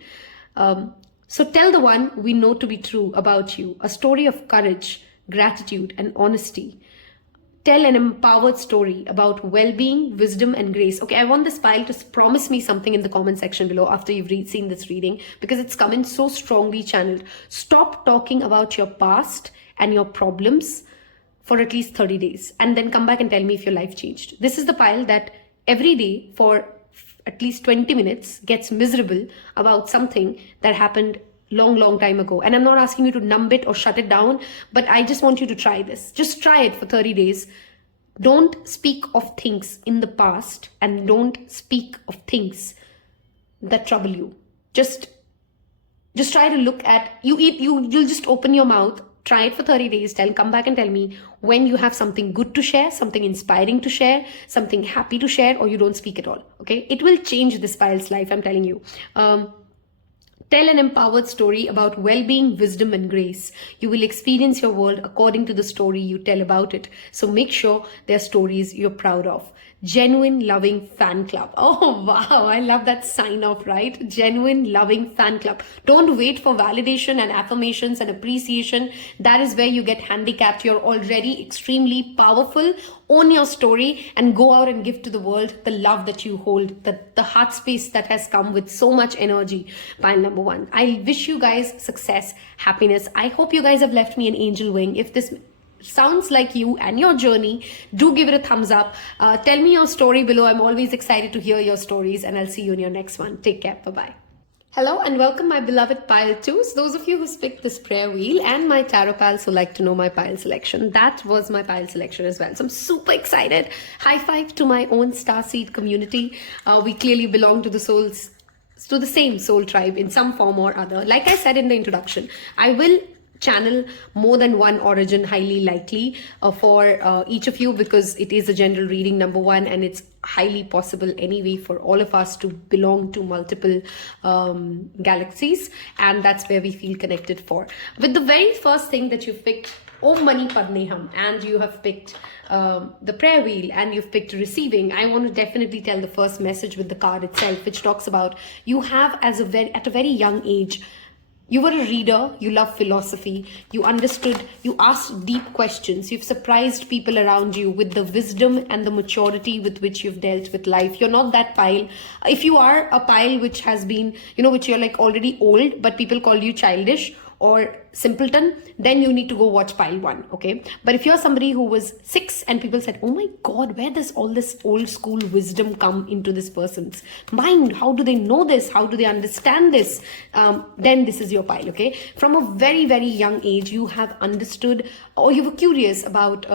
So tell the one we know to be true about you, a story of courage, gratitude, and honesty. Tell an empowered story about well-being, wisdom, and grace. Okay, I want this pile to promise me something in the comment section below after you've seen this reading, because it's come in so strongly channeled. Stop talking about your past and your problems for at least 30 days, and then come back and tell me if your life changed. This is the pile that every day for at least 20 minutes gets miserable about something that happened long time ago. And I'm not asking you to numb it or shut it down, but I just want you to try this. Just try it for 30 days. Don't speak of things in the past, and don't speak of things that trouble you. Just try to look at, you'll just open your mouth, try it for 30 days, come back and tell me when you have something good to share, something inspiring to share, something happy to share, or you don't speak at all. Okay, it will change this pile's life, I'm telling you. Tell an empowered story about well-being, wisdom, and grace. You will experience your world according to the story you tell about it. So make sure they're stories you're proud of. Genuine loving fan club. Oh wow, I love that sign off, right? Genuine loving fan club. Don't wait for validation and affirmations and appreciation. That is where you get handicapped. You're already extremely powerful. Own your story and go out and give to the world the love that you hold, the heart space that has come with so much energy. Pile number 1. I wish you guys success, happiness. I hope you guys have left me an angel wing. If this sounds like you and your journey, do give it a thumbs up. Tell me your story below. I'm always excited to hear your stories, and I'll see you in your next one. Take care. Bye-bye. Hello and welcome, my beloved pile 2s. Those of you who picked this prayer wheel, and my tarot pals who like to know my pile selection. That was my pile selection as well. So I'm super excited. High five to my own Starseed community. We clearly belong to the souls, to the same soul tribe in some form or other. Like I said in the introduction, I will channel more than one origin, highly likely, for each of you, because it is a general reading, number 1, and it's highly possible anyway for all of us to belong to multiple galaxies, and that's where we feel connected for. With the very first thing that you've picked, Om Mani Padme Hum, and you have picked the prayer wheel, and you've picked receiving, I want to definitely tell the first message with the card itself, which talks about you have at a very young age. You were a reader, you love philosophy, you understood, you asked deep questions, you've surprised people around you with the wisdom and the maturity with which you've dealt with life. You're not that pile. If you are a pile which has been, which you're like already old, but people call you childish or simpleton, then you need to go watch pile 1, okay? But if you're somebody who was 6 and people said, oh my God, where does all this old school wisdom come into this person's mind? How do they know this? How do they understand this? Then this is your pile, okay? From a very, very young age, you have understood, or you were curious about,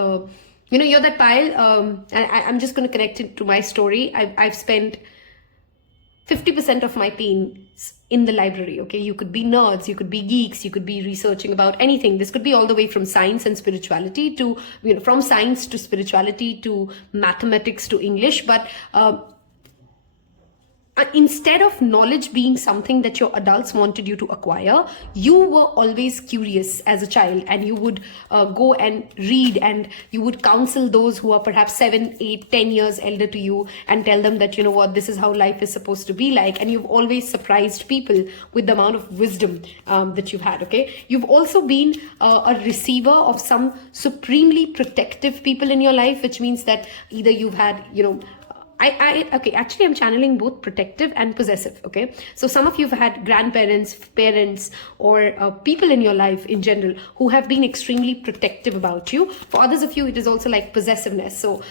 you're that pile, and I'm just going to connect it to my story. I've spent 50% of my teens in the library, okay? You could be nerds, you could be geeks, you could be researching about anything. This could be all the way from science and spirituality to, from science to spirituality to mathematics to English. But instead of knowledge being something that your adults wanted you to acquire, you were always curious as a child, and you would go and read, and you would counsel those who are perhaps 7, 8, 10 years elder to you and tell them that, this is how life is supposed to be like. And you've always surprised people with the amount of wisdom that you've had, okay? You've also been a receiver of some supremely protective people in your life, which means that either you've had, okay, actually I'm channeling both protective and possessive, okay? So some of you have had grandparents, parents, or people in your life in general who have been extremely protective about you. For others of you, it is also like possessiveness. So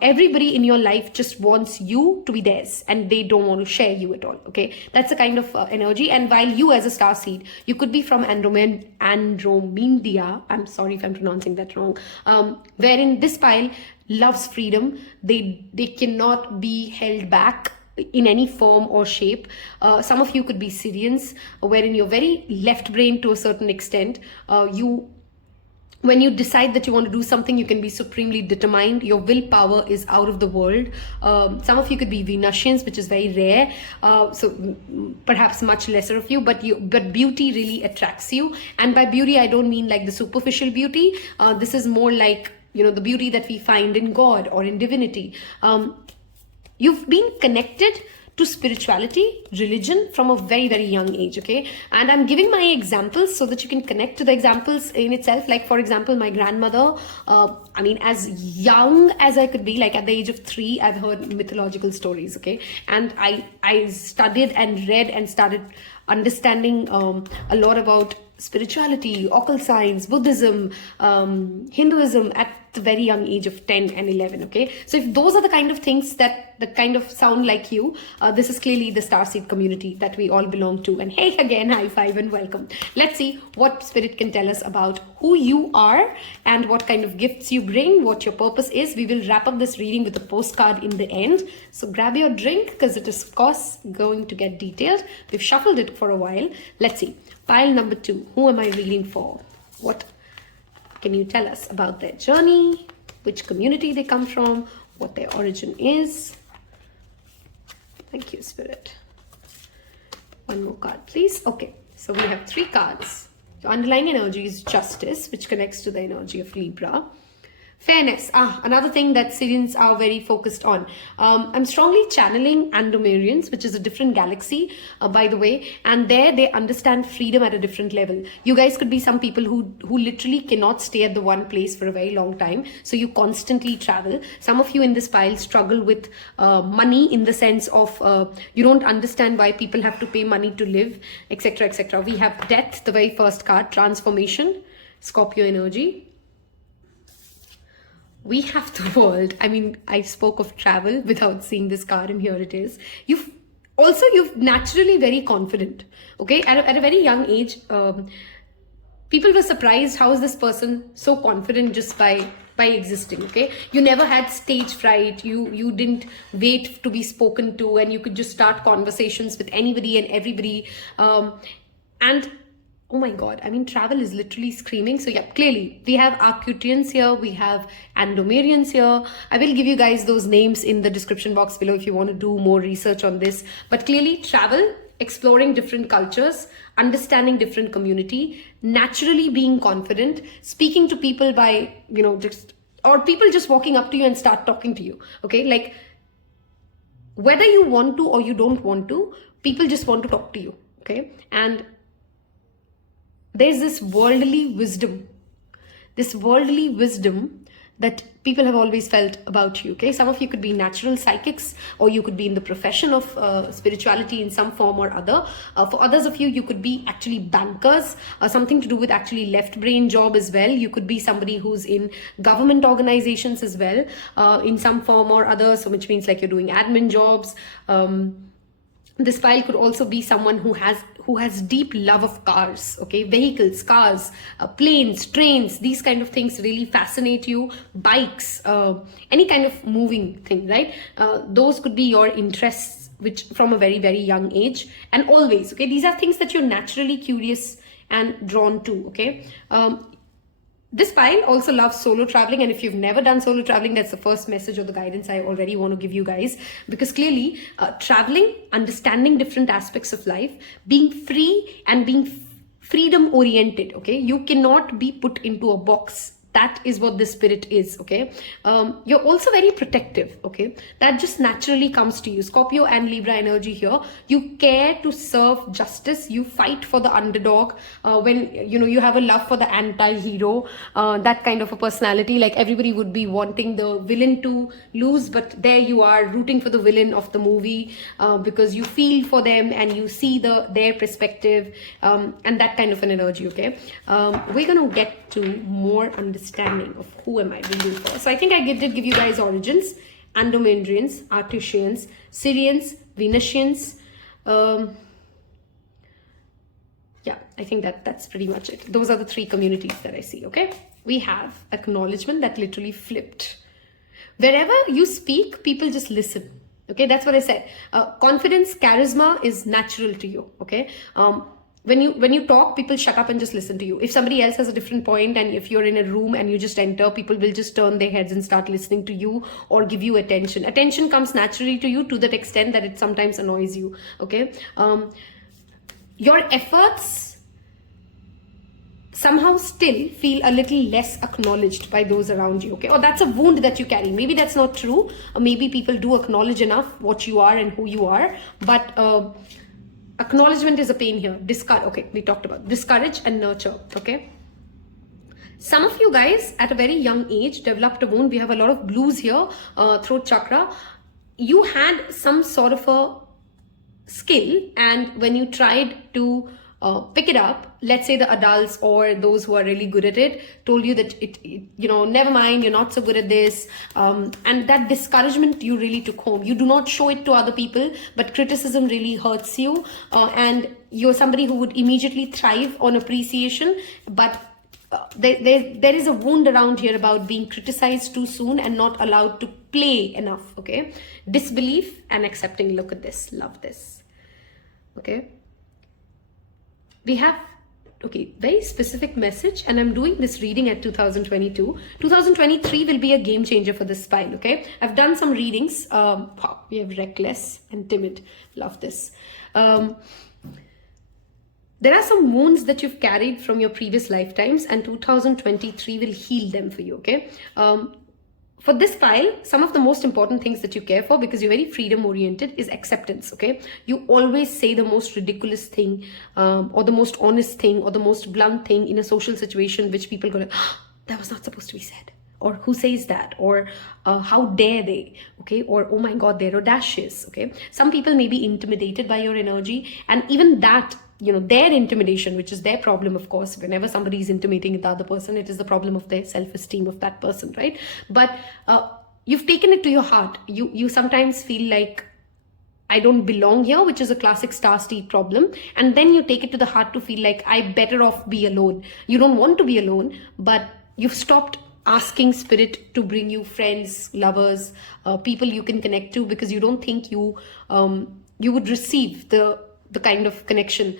everybody in your life just wants you to be theirs, and they don't want to share you at all, okay? That's the kind of energy. And while you as a starseed, you could be from Andromeda, I'm sorry if I'm pronouncing that wrong, wherein this pile loves freedom. They cannot be held back in any form or shape. Some of you could be Syrians, wherein you're very left brain to a certain extent. When you decide that you want to do something, you can be supremely determined. Your willpower is out of the world. Some of you could be Venusians, which is very rare. So perhaps much lesser of you, but beauty really attracts you. And by beauty, I don't mean like the superficial beauty. This is more like, the beauty that we find in God or in divinity. You've been connected to spirituality, religion from a very, very young age, okay? And I'm giving my examples so that you can connect to the examples in itself. Like, for example, my grandmother, as young as I could be, like at the age of 3, I've heard mythological stories, okay? And I studied and read and started understanding a lot about spirituality, occult science, Buddhism, Hinduism at the very young age of 10 and 11, okay? So if those are the kind of things that kind of sound like you, this is clearly the Starseed community that we all belong to. And hey, again, high five and welcome. Let's see what Spirit can tell us about who you are and what kind of gifts you bring, what your purpose is. We will wrap up this reading with a postcard in the end. So grab your drink, because it is, of course, going to get detailed. We've shuffled it for a while. Let's see. Pile number 2. Who am I reading for? What can you tell us about their journey? Which community they come from? What their origin is? Thank you, Spirit. One more card, please. Okay, so we have 3 cards. Your underlying energy is Justice, which connects to the energy of Libra. Fairness. Another thing that Syrians are very focused on. I'm strongly channeling Andromerians, which is a different galaxy, by the way. And there they understand freedom at a different level. You guys could be some people who literally cannot stay at the one place for a very long time. So you constantly travel. Some of you in this pile struggle with money, in the sense of you don't understand why people have to pay money to live, etc., etc. We have death, the very first card, transformation, Scorpio energy. We have the world. I mean, I spoke of travel without seeing this card, and here it is. You're naturally very confident. Okay, at a very young age, people were surprised, how is this person so confident just by existing. Okay, you never had stage fright. You didn't wait to be spoken to, and you could just start conversations with anybody and everybody. And oh my God, I mean, travel is literally screaming. So yeah, clearly we have Arcutians here, we have Andromerians here. I will give you guys those names in the description box below if you want to do more research on this. But clearly travel, exploring different cultures, understanding different community, naturally being confident, speaking to people by, or people just walking up to you and start talking to you. Okay, like whether you want to or you don't want to, people just want to talk to you. Okay, and there's this worldly wisdom that people have always felt about you. Okay, some of you could be natural psychics, or you could be in the profession of spirituality in some form or other. For others of you, you could be actually bankers, something to do with actually left brain job as well. You could be somebody who's in government organizations as well, in some form or other, so which means like you're doing admin jobs. This file could also be someone who has deep love of cars, okay, vehicles, cars, planes, trains, these kind of things really fascinate you, bikes, any kind of moving thing, right? Those could be your interests, which from a very, very young age, and always, okay, these are things that you're naturally curious and drawn to, okay? This file also loves solo traveling, and if you've never done solo traveling, that's the first message or the guidance I already want to give you guys, because clearly traveling, understanding different aspects of life, being free and being freedom oriented, okay? You cannot be put into a box. That is what the spirit is, okay? You're also very protective, okay? That just naturally comes to you. Scorpio and Libra energy here. You care to serve justice. You fight for the underdog. When, you have a love for the anti-hero, that kind of a personality. Like everybody would be wanting the villain to lose, but there you are rooting for the villain of the movie, because you feel for them and you see their perspective, and that kind of an energy, okay? We're going to get to more understanding of who am I reading for. So I think I did give you guys origins, Andromedrians, Artusians, Syrians, Venusians. Yeah, I think that's pretty much it. Those are the three communities that I see, okay? We have acknowledgement that literally flipped. Wherever you speak, people just listen. Okay, that's what I said. Confidence, charisma is natural to you, okay? When you talk, people shut up and just listen to you. If somebody else has a different point, and if you're in a room and you just enter, people will just turn their heads and start listening to you or give you attention. Attention comes naturally to you to that extent that it sometimes annoys you, okay? Your efforts somehow still feel a little less acknowledged by those around you, okay? Or that's a wound that you carry. Maybe that's not true. Or maybe people do acknowledge enough what you are and who you are, but acknowledgement is a pain here. Okay, we talked about discourage and nurture, okay? Some of you guys at a very young age developed a wound. We have a lot of blues here, throat chakra. You had some sort of a skill, and when you tried to pick it up, let's say the adults or those who are really good at it told you that never mind, you're not so good at this, and that discouragement you really took home. You do not show it to other people, but criticism really hurts you, and you're somebody who would immediately thrive on appreciation, but there is a wound around here about being criticized too soon and not allowed to play enough, okay? Disbelief and accepting. Look at this, love this, okay? We have, okay, very specific message, and I'm doing this reading at 2022. 2023 will be a game changer for this file, okay? I've done some readings. We have reckless and timid. Love this. There are some wounds that you've carried from your previous lifetimes, and 2023 will heal them for you, okay? For this pile, some of the most important things that you care for, because you're very freedom oriented, is acceptance, okay? You always say the most ridiculous thing, or the most honest thing, or the most blunt thing in a social situation, which people go like, oh, that was not supposed to be said. Or who says that? Or how dare they? Okay? Or oh my God, they're audacious. Okay? Some people may be intimidated by your energy, and even that, their intimidation, which is their problem, of course. Whenever somebody is intimidating the other person, it is the problem of their self-esteem of that person, right? But you've taken it to your heart. You sometimes feel like, I don't belong here, which is a classic Starseed problem. And then you take it to the heart to feel like, I better off be alone. You don't want to be alone, but you've stopped asking spirit to bring you friends, lovers, people you can connect to, because you don't think you would receive the kind of connection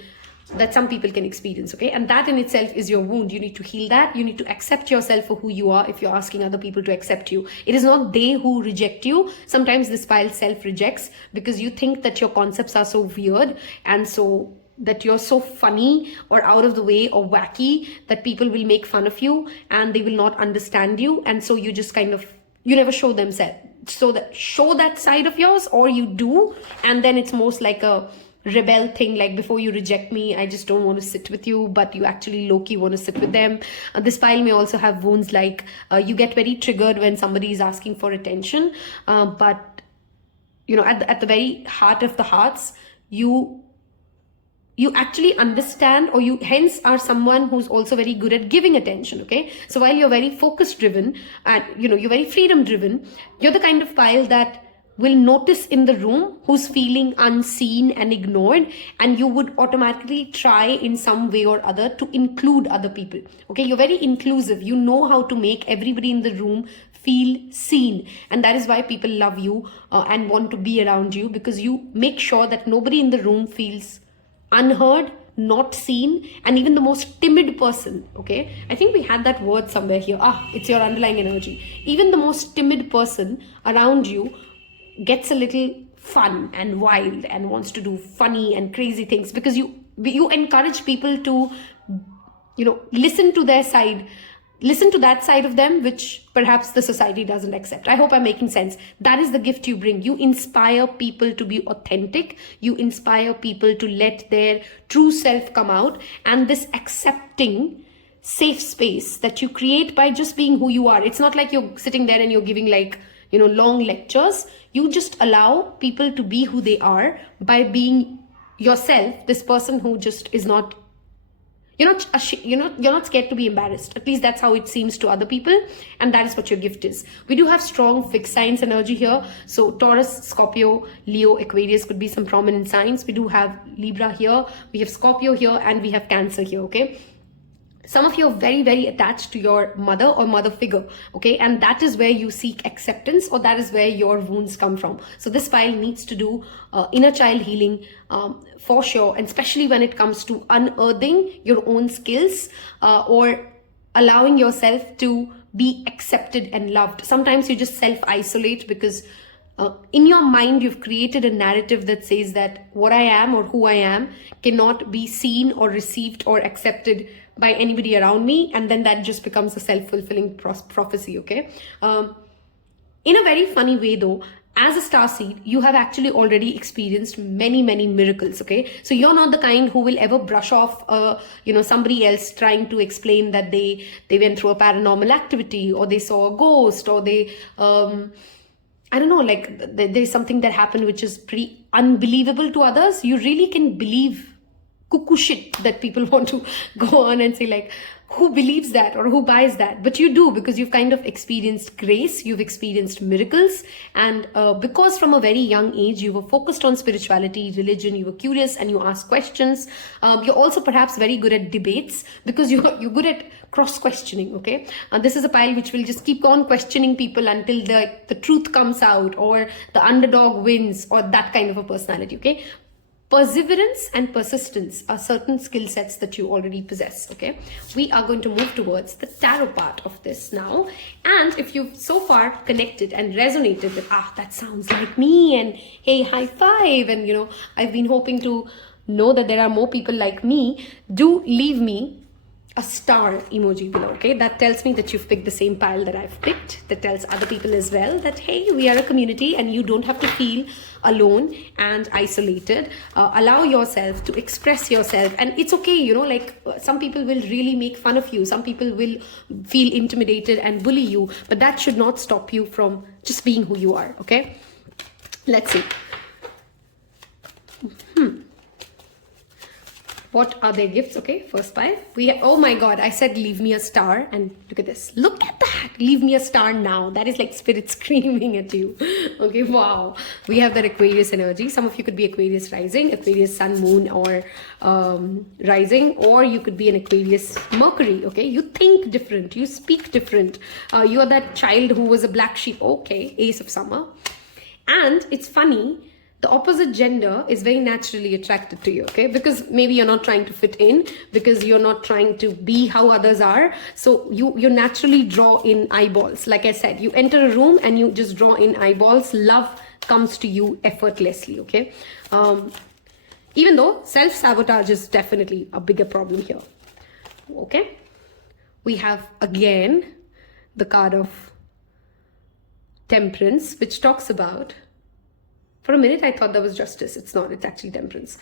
that some people can experience, okay? And that in itself is your wound. You need to heal that. You need to accept yourself for who you are if you're asking other people to accept you. It is not they who reject you. Sometimes this pile self-rejects because you think that your concepts are so weird, and so that you're so funny or out of the way or wacky that people will make fun of you and they will not understand you. And so you just kind of, you never show them show that side of yours, or you do, and then it's most like a rebel thing, like, before you reject me, I just don't want to sit with you, but you actually low-key want to sit with them. This pile may also have wounds like you get very triggered when somebody is asking for attention, but at the very heart of the hearts, you actually understand, or you hence are someone who's also very good at giving attention, okay? So while you're very focus driven and you're very freedom driven, you're the kind of pile that will notice in the room who's feeling unseen and ignored, and you would automatically try in some way or other to include other people, okay? You're very inclusive. You know how to make everybody in the room feel seen, and that is why people love you and want to be around you, because you make sure that nobody in the room feels unheard, not seen. And even the most timid person, okay, I think we had that word somewhere here, it's your underlying energy. Even the most timid person around you gets a little fun and wild and wants to do funny and crazy things, because you encourage people to listen to their side, listen to that side of them which perhaps the society doesn't accept. I hope I'm making sense. That is the gift you bring. You inspire people to be authentic. You inspire people to let their true self come out. And this accepting safe space that you create by just being who you are. It's not like you're sitting there and you're giving long lectures. You just allow people to be who they are by being yourself, this person who just is not, you're not scared to be embarrassed. At least that's how it seems to other people, and that is what your gift is. We do have strong fixed signs energy here. So Taurus, Scorpio, Leo, Aquarius could be some prominent signs. We do have Libra here, we have Scorpio here, and we have Cancer here, okay? Some of you are very, very attached to your mother or mother figure, okay? And that is where you seek acceptance, or that is where your wounds come from. So this pile needs to do inner child healing for sure, and especially when it comes to unearthing your own skills or allowing yourself to be accepted and loved. Sometimes you just self-isolate because in your mind, you've created a narrative that says that what I am or who I am cannot be seen or received or accepted by anybody around me. And then that just becomes a self-fulfilling prophecy, okay? In a very funny way though, as a starseed, you have actually already experienced many, many miracles, okay? So you're not the kind who will ever brush off, somebody else trying to explain that they went through a paranormal activity, or they saw a ghost, or they... I don't know, like there's something that happened which is pretty unbelievable to others. You really can believe cuckoo shit that people want to go on and say like, who believes that or who buys that? But you do, because you've kind of experienced grace, you've experienced miracles, and because from a very young age you were focused on spirituality, religion, you were curious and you asked questions. You're also perhaps very good at debates, because you're good at cross-questioning, okay? This is a pile which will just keep on questioning people until the truth comes out, or the underdog wins, or that kind of a personality, okay? Perseverance and persistence are certain skill sets that you already possess, okay? We are going to move towards the tarot part of this now. And if you've so far connected and resonated with, that sounds like me, and hey, high five, and I've been hoping to know that there are more people like me, do leave me a star emoji below. Okay, that tells me that you've picked the same pile that I've picked. That tells other people as well that, hey, we are a community and you don't have to feel alone and isolated. Allow yourself to express yourself, and it's okay, you know, like some people will really make fun of you, some people will feel intimidated and bully you, but that should not stop you from just being who you are. Okay, let's see. What are their gifts? Okay, first pile. Oh my God, I said leave me a star, and look at this. Look at that. Leave me a star now. That is like spirit screaming at you. Okay, wow. We have that Aquarius energy. Some of you could be Aquarius rising, Aquarius sun, moon, or rising, or you could be an Aquarius Mercury. Okay, you think different, you speak different. You are that child who was a black sheep. Okay, Ace of Summer. And it's funny, the opposite gender is very naturally attracted to you, okay? Because maybe you're not trying to fit in, because you're not trying to be how others are. So you naturally draw in eyeballs. Like I said, you enter a room and you just draw in eyeballs. Love comes to you effortlessly, okay? Even though self-sabotage is definitely a bigger problem here, okay? We have, again, the card of Temperance, which talks about, for a minute I thought that was Justice. It's not, it's actually Temperance.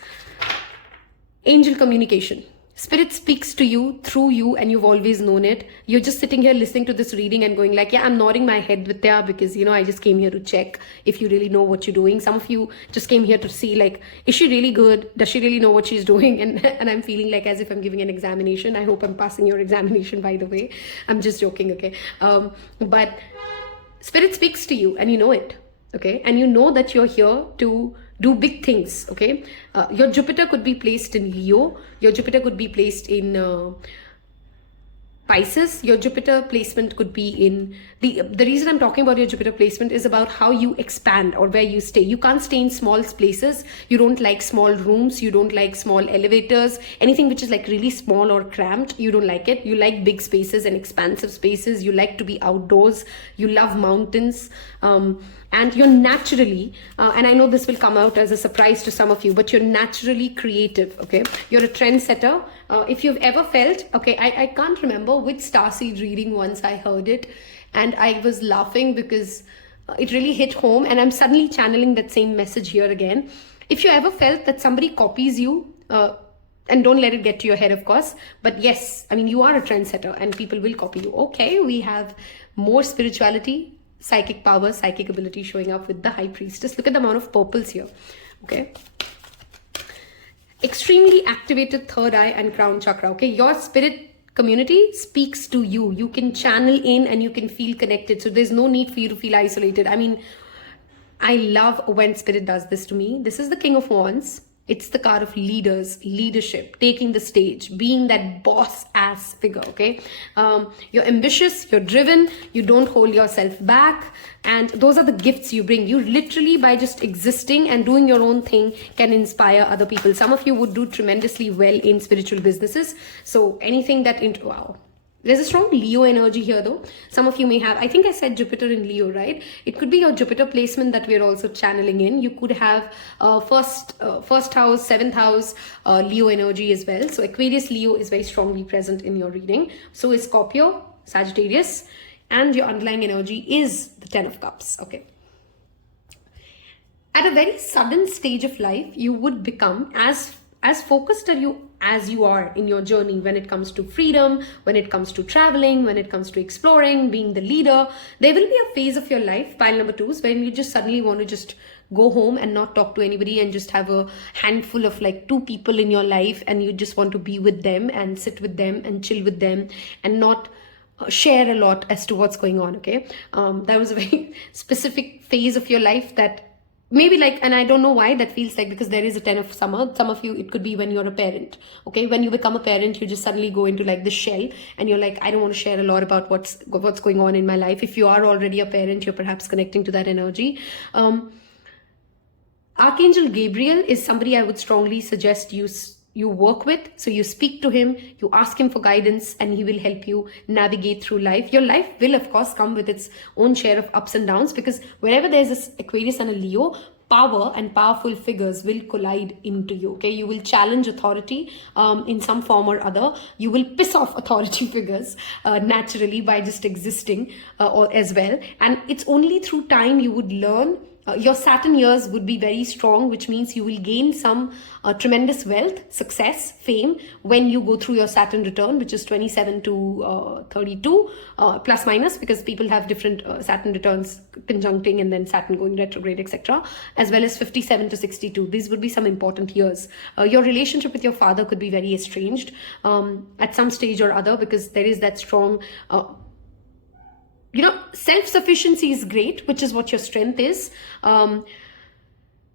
Angel communication. Spirit speaks to you through you, and you've always known it. You're just sitting here listening to this reading and going like, yeah, I'm nodding my head with there because, you know, I just came here to check if you really know what you're doing. Some of you just came here to see like, is she really good? Does she really know what she's doing? And I'm feeling like as if I'm giving an examination. I hope I'm passing your examination, by the way. I'm just joking, okay? But Spirit speaks to you and you know it, okay? And you know that you're here to do big things, okay? Your Jupiter could be placed in Leo. Your Jupiter could be placed in Pisces. Your Jupiter placement could be in... The reason I'm talking about your Jupiter placement is about how you expand or where you stay. You can't stay in small places. You don't like small rooms. You don't like small elevators. Anything which is like really small or cramped, you don't like it. You like big spaces and expansive spaces. You like to be outdoors. You love mountains. And you're naturally, and I know this will come out as a surprise to some of you, but you're naturally creative, okay? You're a trendsetter. If you've ever felt, okay, I can't remember which Starseed reading once I heard it, and I was laughing because it really hit home, and I'm suddenly channeling that same message here again. If you ever felt that somebody copies you, and don't let it get to your head, of course, but yes, I mean, you are a trendsetter and people will copy you. Okay, we have more spirituality, psychic power, psychic ability showing up with the High Priestess. Look at the amount of purples here, okay? Extremely activated third eye and crown chakra, okay? Your spirit community speaks to you. You can channel in and you can feel connected. So there's no need for you to feel isolated. I mean, I love when spirit does this to me. This is the King of Wands. It's the card of leaders, leadership, taking the stage, being that boss ass figure, okay? You're ambitious, you're driven, you don't hold yourself back, and those are the gifts you bring. You literally, by just existing and doing your own thing, can inspire other people. Some of you would do tremendously well in spiritual businesses. So anything that, wow. There's a strong Leo energy here though. Some of you may have, I think I said Jupiter in Leo, right? It could be your Jupiter placement that we're also channeling in. You could have first house, seventh house Leo energy as well. So Aquarius Leo is very strongly present in your reading. So is Scorpio, Sagittarius, and your underlying energy is the 10 of Cups, okay? At a very sudden stage of life, you would become as focused as you are in your journey when it comes to freedom, when it comes to traveling, when it comes to exploring, being the leader. There will be a phase of your life, pile number 2, when you just suddenly want to just go home and not talk to anybody and just have a handful of like 2 people in your life, and you just want to be with them and sit with them and chill with them and not share a lot as to what's going on, okay? That was a very specific phase of your life that maybe like, and I don't know why that feels like, because there is a 10 of Summer. Some of you, it could be when you're a parent, okay? When you become a parent, you just suddenly go into like the shell and you're like, I don't want to share a lot about what's going on in my life. If you are already a parent, you're perhaps connecting to that energy. Archangel Gabriel is somebody I would strongly suggest you work with. So you speak to him, you ask him for guidance, and he will help you navigate through life. Your life will of course come with its own share of ups and downs, because wherever there's this Aquarius and a Leo, power and powerful figures will collide into you. Okay, you will challenge authority in some form or other. You will piss off authority figures naturally by just existing or as well. And it's only through time you would learn. Your Saturn years would be very strong, which means you will gain some tremendous wealth, success, fame when you go through your Saturn return, which is 27 to 32 plus minus, because people have different Saturn returns conjuncting and then Saturn going retrograde, etc., as well as 57 to 62. These would be some important years. Your relationship with your father could be very estranged at some stage or other, because there is that strong self-sufficiency is great, which is what your strength is.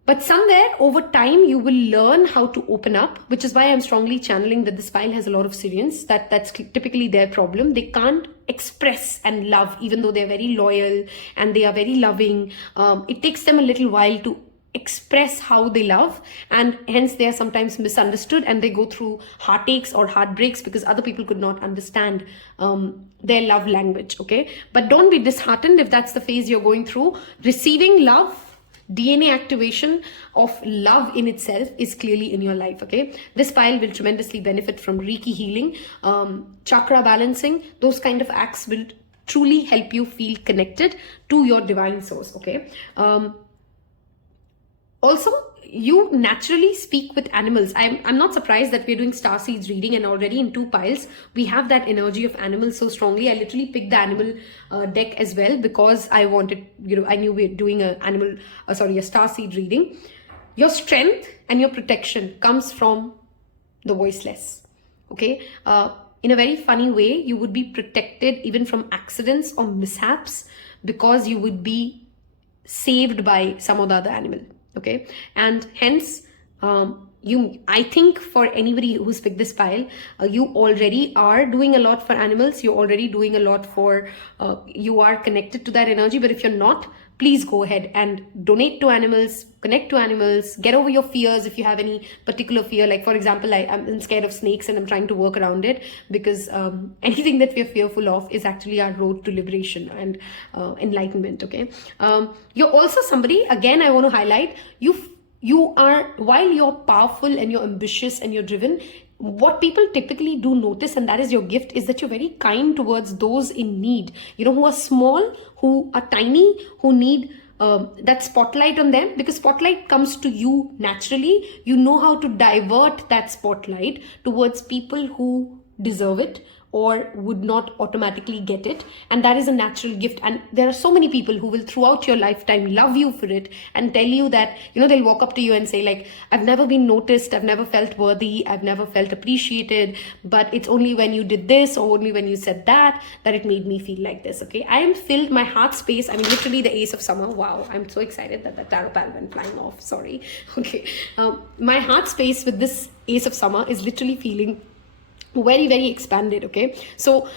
But somewhere over time, you will learn how to open up, which is why I'm strongly channeling that this file has a lot of Syrians. That's typically their problem. They can't express and love, even though they're very loyal and they are very loving. It takes them a little while to express how they love, and hence they are sometimes misunderstood and they go through heartaches or heartbreaks because other people could not understand their love language. Okay, but don't be disheartened if that's the phase you're going through. Receiving love, DNA activation of love in itself is clearly in your life. Okay, this pile will tremendously benefit from Reiki healing, chakra balancing. Those kind of acts will truly help you feel connected to your divine source. Okay. Also, you naturally speak with animals. I'm not surprised that we're doing Starseeds reading, and already in 2 piles, we have that energy of animals so strongly. I literally picked the animal deck as well because I wanted, I knew we're doing a Starseed reading. Your strength and your protection comes from the voiceless. Okay. In a very funny way, you would be protected even from accidents or mishaps because you would be saved by some of the other animal. Okay, and hence I think for anybody who's picked this pile, you already are doing a lot for animals. You're already doing a lot for, you are connected to that energy. But if you're not, please go ahead and donate to animals, connect to animals, get over your fears if you have any particular fear. Like, for example, I'm scared of snakes and I'm trying to work around it, because anything that we're fearful of is actually our road to liberation and enlightenment. Okay. You're also somebody, again, I want to highlight, you are, while you're powerful and you're ambitious and you're driven, what people typically do notice, and that is your gift, is that you're very kind towards those in need, who are small, who are tiny, who need that spotlight on them, because spotlight comes to you naturally. You know how to divert that spotlight towards people who deserve it or would not automatically get it, and that is a natural gift. And there are so many people who will throughout your lifetime love you for it and tell you that, they'll walk up to you and say, like, I've never been noticed, I've never felt worthy, I've never felt appreciated, but it's only when you did this or only when you said that it made me feel like this. Okay, I am filled, my heart space, literally the Ace of Summer. Wow, I'm so excited that the tarot pal went flying off, sorry. Okay, my heart space with this Ace of Summer is literally feeling very, very expanded. Okay, so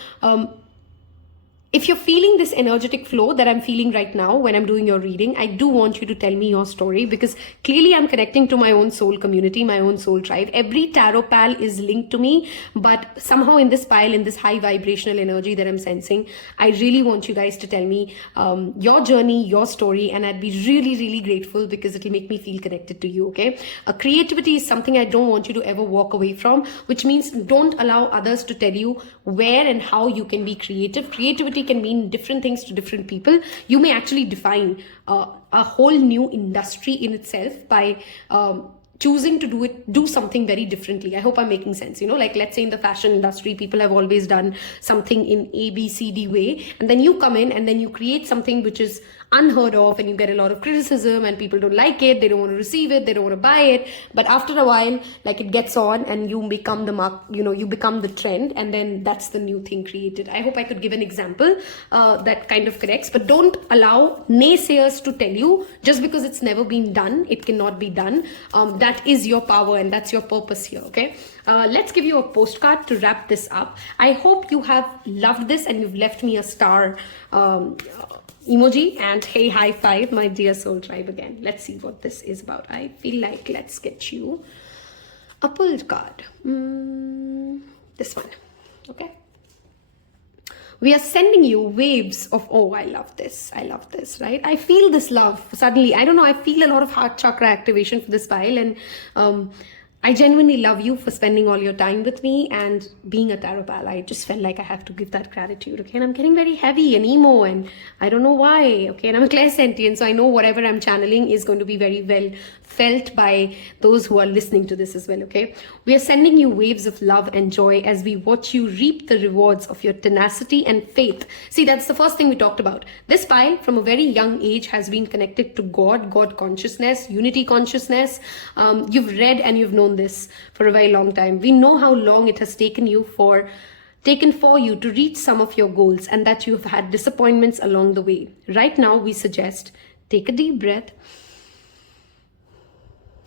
if you're feeling this energetic flow that I'm feeling right now when I'm doing your reading, I do want you to tell me your story, because clearly I'm connecting to my own soul community, my own soul tribe. Every tarot pal is linked to me, but somehow in this pile, in this high vibrational energy that I'm sensing, I really want you guys to tell me your journey, your story, and I'd be really, really grateful, because it'll make me feel connected to you. Okay, creativity is something I don't want you to ever walk away from, which means don't allow others to tell you where and how you can be creative. Creativity can mean different things to different people. You may actually define a whole new industry in itself by choosing to do something very differently. I hope I'm making sense. Like, let's say in the fashion industry, people have always done something in ABCD way, and then you come in and then you create something which is unheard of, and you get a lot of criticism and people don't like it, they don't want to receive it, they don't want to buy it. But after a while, like, it gets on and you become the mark, you become the trend, and then that's the new thing created. I hope I could give an example that kind of connects. But don't allow naysayers to tell you just because it's never been done, it cannot be done. That is your power and that's your purpose here. Okay, let's give you a postcard to wrap this up. I hope you have loved this and you've left me a star emoji and hey, high five, my dear soul tribe. Again, let's see what this is about. I feel like let's get you a pulled card. This one. Okay, We are sending you waves of, oh, I love this, right? I feel this love suddenly. I don't know, I feel a lot of heart chakra activation for this pile, and I genuinely love you for spending all your time with me and being a tarot pal. I just felt like I have to give that gratitude, okay? And I'm getting very heavy and emo, and I don't know why, okay? And I'm a clairsentient, so I know whatever I'm channeling is going to be very well felt by those who are listening to this as well, okay? We are sending you waves of love and joy as we watch you reap the rewards of your tenacity and faith. See, that's the first thing we talked about. This pile, from a very young age, has been connected to God consciousness, unity consciousness. You've read and you've known this for a very long time. We know how long it has taken for you to reach some of your goals, and that you have had disappointments along the way. Right now, we suggest take a deep breath.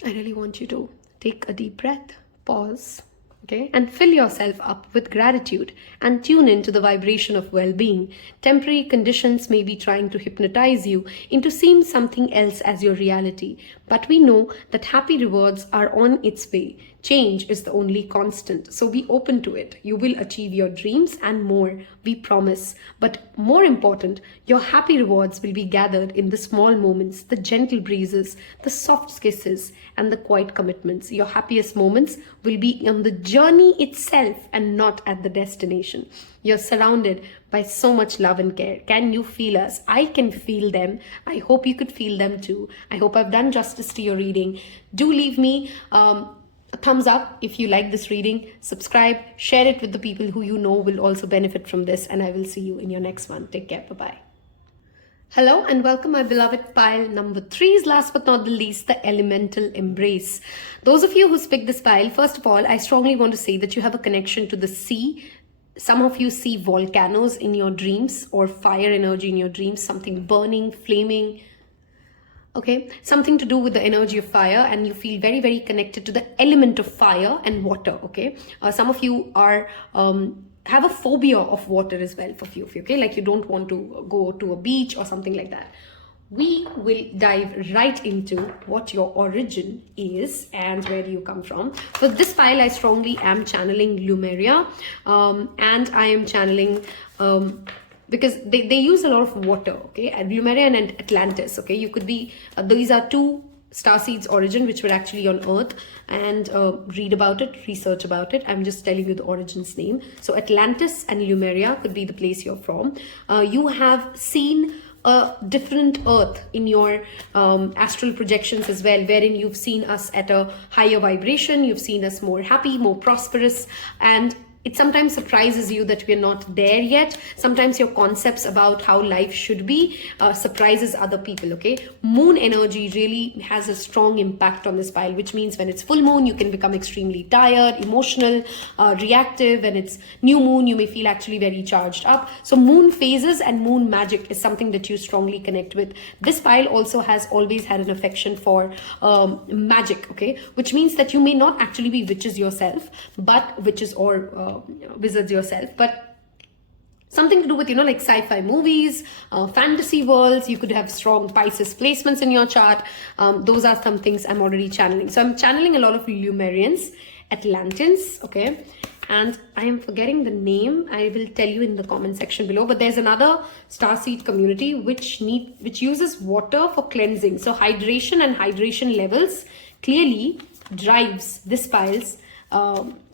I really want you to take a deep breath, pause, okay, and fill yourself up with gratitude and tune into the vibration of well-being. Temporary conditions may be trying to hypnotize you into seeing something else as your reality, but we know that happy rewards are on its way. Change is the only constant, so be open to it. You will achieve your dreams and more, we promise. But more important, your happy rewards will be gathered in the small moments, the gentle breezes, the soft kisses, and the quiet commitments. Your happiest moments will be on the journey itself and not at the destination. You're surrounded by so much love and care. Can you feel us? I can feel them. I hope you could feel them too. I hope I've done justice to your reading. Do leave me a thumbs up if you like this reading. Subscribe, share it with the people who you know will also benefit from this, and I will see you in your next one. Take care. Bye-bye. Hello and welcome, my beloved pile number 3 is last but not the least, the elemental embrace. Those of you who picked this pile, first of all, I strongly want to say that you have a connection to the sea. Some of you see volcanoes in your dreams or fire energy in your dreams, something burning, flaming, okay, something to do with the energy of fire, and you feel very, very connected to the element of fire and water, okay? Some of you are have a phobia of water as well, for few of you, okay? Like you don't want to go to a beach or something like that. We will dive right into what your origin is and where do you come from. For this pile, I strongly am channeling Lumeria, and I am channeling because they use a lot of water, okay? And Lumeria and Atlantis, okay? You could be, these are two Starseeds origin which were actually on Earth, and read about it, research about it. I'm just telling you the origin's name. So Atlantis and Lumeria could be the place you're from. You have seen a different Earth in your astral projections as well, wherein you've seen us at a higher vibration, you've seen us more happy, more prosperous, and it sometimes surprises you that we're not there yet. Sometimes your concepts about how life should be surprises other people, okay? Moon energy really has a strong impact on this pile, which means when it's full moon, you can become extremely tired, emotional, reactive. When it's new moon, you may feel actually very charged up. So moon phases and moon magic is something that you strongly connect with. This pile also has always had an affection for magic, okay? Which means that you may not actually be witches yourself, but witches or wizards yourself, but something to do with, you know, like sci-fi movies, fantasy worlds. You could have strong Pisces placements in your chart. Those are some things I'm already channeling. So I'm channeling a lot of Lumerians, Atlanteans, okay? And I am forgetting the name. I will tell you in the comment section below. But there's another Starseed community which uses water for cleansing. So hydration and hydration levels clearly drives this pile's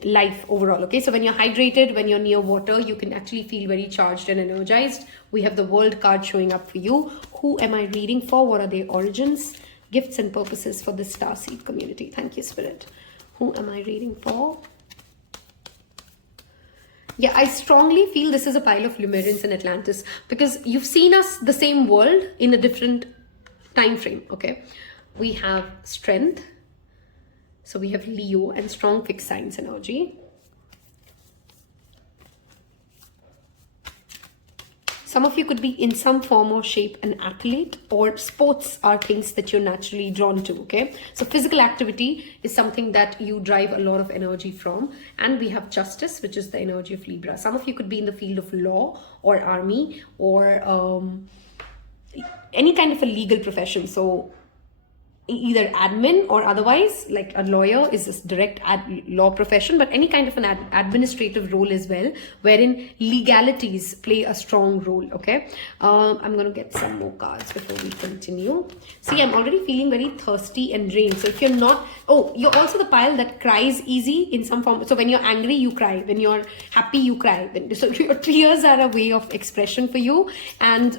life overall, okay? So when you're hydrated, when you're near water, you can actually feel very charged and energized. We have the world card showing up for you. Who am I reading for? What are their origins, gifts and purposes for this Starseed community? Thank you, Spirit. Who am I reading for? Yeah, I strongly feel this is a pile of Lumerians and Atlantis, because you've seen us the same world in a different time frame, okay? We have strength. So we have Leo and strong fixed signs energy. Some of you could be in some form or shape an athlete, or sports are things that you're naturally drawn to, okay? So physical activity is something that you drive a lot of energy from. And we have justice, which is the energy of Libra. Some of you could be in the field of law or army or any kind of a legal profession. So either admin or otherwise, like a lawyer is this direct law profession, but any kind of an administrative role as well, wherein legalities play a strong role. Okay, I'm going to get some more cards before we continue. See, I'm already feeling very thirsty and drained. So if you're not, oh, you're also the pile that cries easy in some form. So when you're angry, you cry. When you're happy, you cry. So your tears are a way of expression for you. And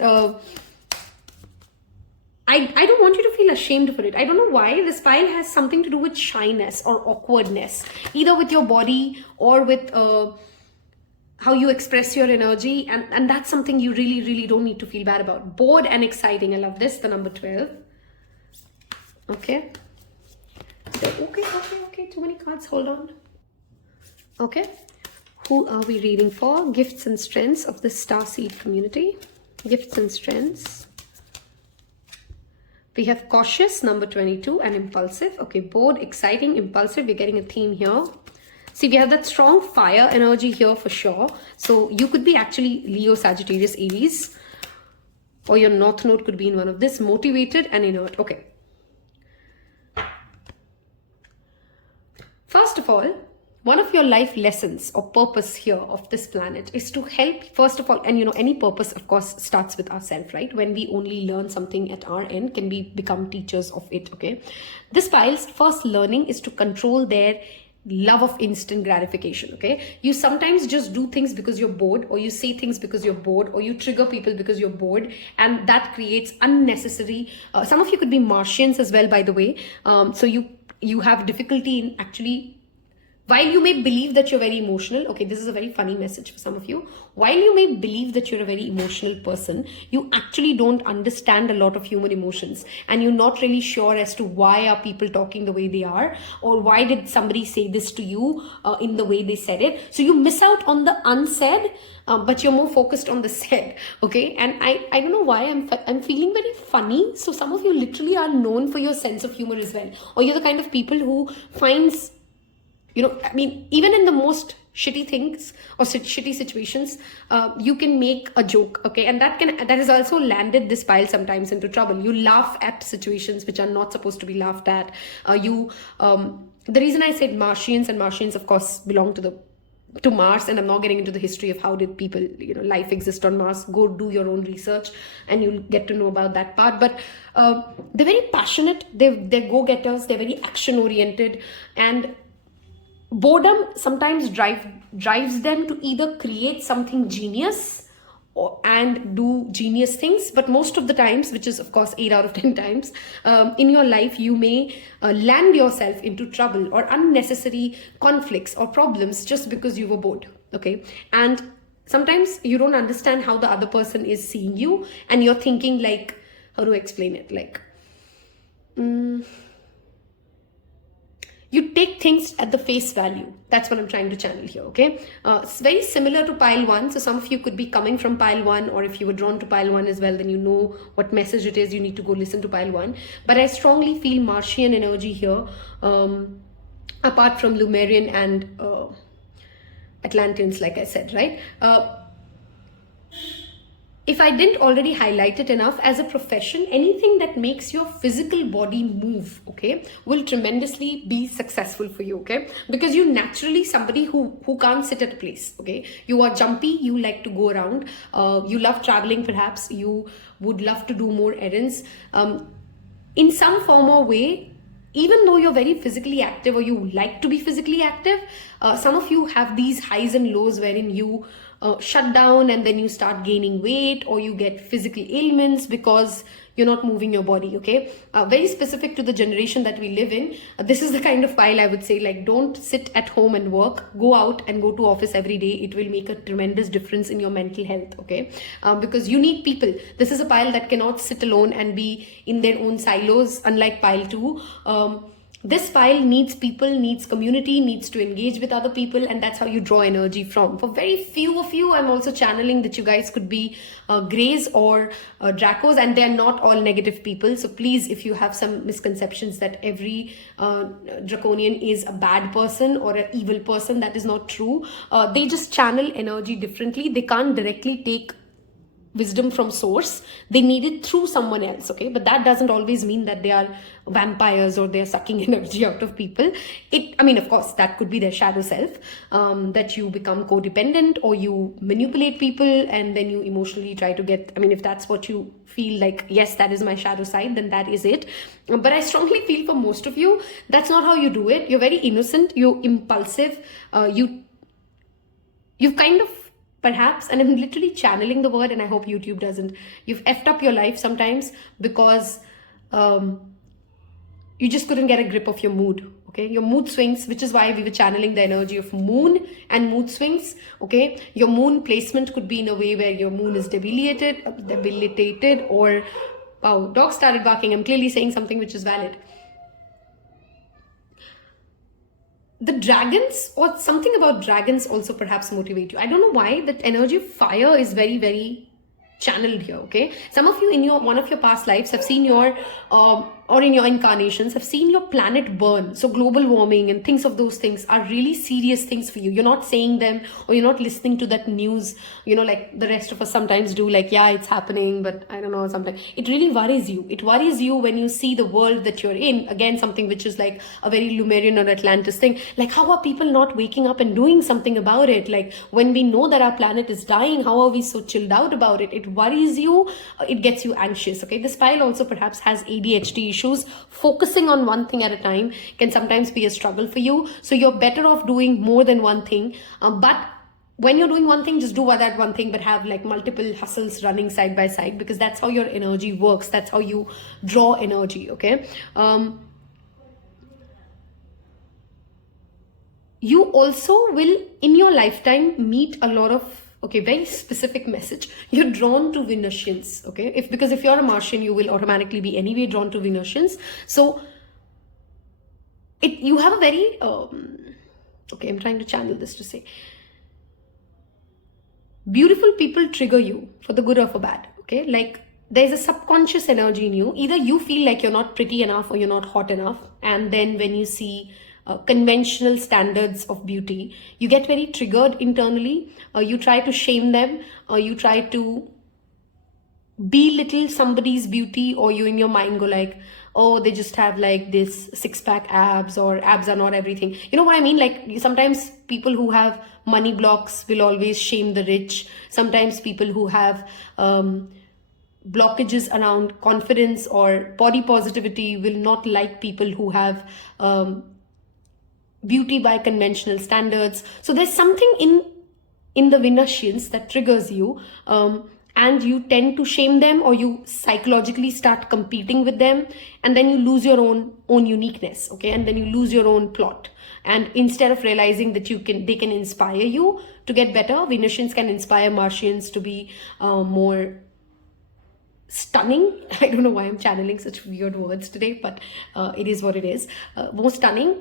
I don't want you to feel ashamed for it. I don't know why. This pile has something to do with shyness or awkwardness, either with your body or with how you express your energy. And that's something you really, really don't need to feel bad about. Bored and exciting. I love this, the number 12. Okay. So, okay. Too many cards. Hold on. Okay. Who are we reading for? Gifts and strengths of the Starseed community. Gifts and strengths. We have cautious, number 22, and impulsive. Okay, bored, exciting, impulsive. We're getting a theme here. See, we have that strong fire energy here for sure. So you could be actually Leo, Sagittarius, Aries. Or your North Node could be in one of this. Motivated and inert. Okay. First of all, one of your life lessons or purpose here of this planet is to help, first of all, and any purpose, of course, starts with ourselves, right? When we only learn something at our end, can we become teachers of it, okay? This pile's first learning is to control their love of instant gratification, okay? You sometimes just do things because you're bored, or you say things because you're bored, or you trigger people because you're bored, and that creates unnecessary, some of you could be Martians as well, by the way. So you have difficulty in actually, while you may believe that you're very emotional, okay, this is a very funny message for some of you. While you may believe that you're a very emotional person, you actually don't understand a lot of human emotions, and you're not really sure as to why are people talking the way they are, or why did somebody say this to you in the way they said it. So you miss out on the unsaid, but you're more focused on the said, okay? And I don't know why I'm feeling very funny. So some of you literally are known for your sense of humor as well, or you're the kind of people who finds, I mean, even in the most shitty things or shitty situations, you can make a joke, okay? And that has also landed this pile sometimes into trouble. You laugh at situations which are not supposed to be laughed at. The reason I said Martians, and Martians, of course, belong to Mars, and I'm not getting into the history of how did people, life exist on Mars. Go do your own research and you'll get to know about that part. But they're very passionate, they're go-getters, they're very action-oriented, and boredom sometimes drives them to either create something genius and do genius things, but most of the times, which is of course 8 out of 10 times, in your life you may land yourself into trouble or unnecessary conflicts or problems just because you were bored, okay? And sometimes you don't understand how the other person is seeing you, and you're thinking like, how do I explain it? Like, you take things at the face value. That's what I'm trying to channel here, okay? It's very similar to pile 1. So some of you could be coming from pile 1, or if you were drawn to pile 1 as well, then you know what message it is. You need to go listen to pile 1. But I strongly feel Martian energy here, apart from Lemurian and Atlanteans, like I said, right? If I didn't already highlight it enough, as a profession, anything that makes your physical body move, okay, will tremendously be successful for you, okay? Because you're naturally somebody who can't sit at a place, okay? You are jumpy, you like to go around, you love traveling perhaps, you would love to do more errands. In some form or way, even though you're very physically active, or you like to be physically active, some of you have these highs and lows wherein you shut down and then you start gaining weight, or you get physical ailments because you're not moving your body, okay? Very specific to the generation that we live in. This is the kind of pile I would say, like, don't sit at home and work. Go out and go to office every day. It will make a tremendous difference in your mental health, okay? Because you need people. This is a pile that cannot sit alone and be in their own silos, unlike pile 2. This pile needs people, needs community, needs to engage with other people, and that's how you draw energy from. For very few of you, I'm also channeling that you guys could be Greys or Dracos, and they're not all negative people. So please, if you have some misconceptions that every Draconian is a bad person or an evil person, that is not true. They just channel energy differently. They can't directly take wisdom from source, they need it through someone else, okay? But that doesn't always mean that they are vampires or they're sucking energy out of people. Of course, that could be their shadow self, that you become codependent or you manipulate people and then you emotionally try to get, if that's what you feel like, yes, that is my shadow side, then that is it. But I strongly feel for most of you, that's not how you do it. You're very innocent, you're impulsive, you've kind of, perhaps, and I'm literally channeling the word, and I hope YouTube doesn't, you've effed up your life sometimes because you just couldn't get a grip of your mood, okay? Your mood swings, which is why we were channeling the energy of moon and mood swings, okay? Your moon placement could be in a way where your moon is debilitated, or, wow, dog started barking. I'm clearly saying something which is valid. The dragons, or something about dragons also perhaps motivate you. I don't know why that energy of fire is very, very channeled here, okay? Some of you in one of your past lives have seen your, or in your incarnations, have seen your planet burn. So global warming and things of those things are really serious things for you. You're not saying them, or you're not listening to that news, like the rest of us sometimes do, like, yeah, it's happening, but I don't know, sometimes. It really worries you. It worries you when you see the world that you're in. Again, something which is like a very Lemurian or Atlantis thing. Like, how are people not waking up and doing something about it? Like, when we know that our planet is dying, how are we so chilled out about it? It worries you. It gets you anxious, okay? This pile also perhaps has ADHD issues. Focusing on one thing at a time can sometimes be a struggle for you. So you're better off doing more than one thing. But when you're doing one thing, just do that one thing, but have like multiple hustles running side by side, because that's how your energy works. That's how you draw energy, okay? You also will, in your lifetime, meet a lot of, okay, very specific message. You're drawn to Venusians, okay? Because if you're a Martian, you will automatically be anyway drawn to Venusians. So you have a very, okay, I'm trying to channel this to say, beautiful people trigger you for the good or for bad, okay? Like, there's a subconscious energy in you. Either you feel like you're not pretty enough or you're not hot enough, and then when you see conventional standards of beauty, you get very triggered internally, you try to shame them, or you try to belittle somebody's beauty, or you in your mind go like, oh, they just have like this six-pack abs, or abs are not everything. You know what I mean? Like, sometimes people who have money blocks will always shame the rich. Sometimes people who have blockages around confidence or body positivity will not like people who have beauty by conventional standards. So there's something in the Venusians that triggers you, and you tend to shame them, or you psychologically start competing with them, and then you lose your own uniqueness, okay? And then you lose your own plot. And instead of realizing that they can inspire you to get better, Venusians can inspire Martians to be more stunning. I don't know why I'm channeling such weird words today, but it is what it is. More stunning.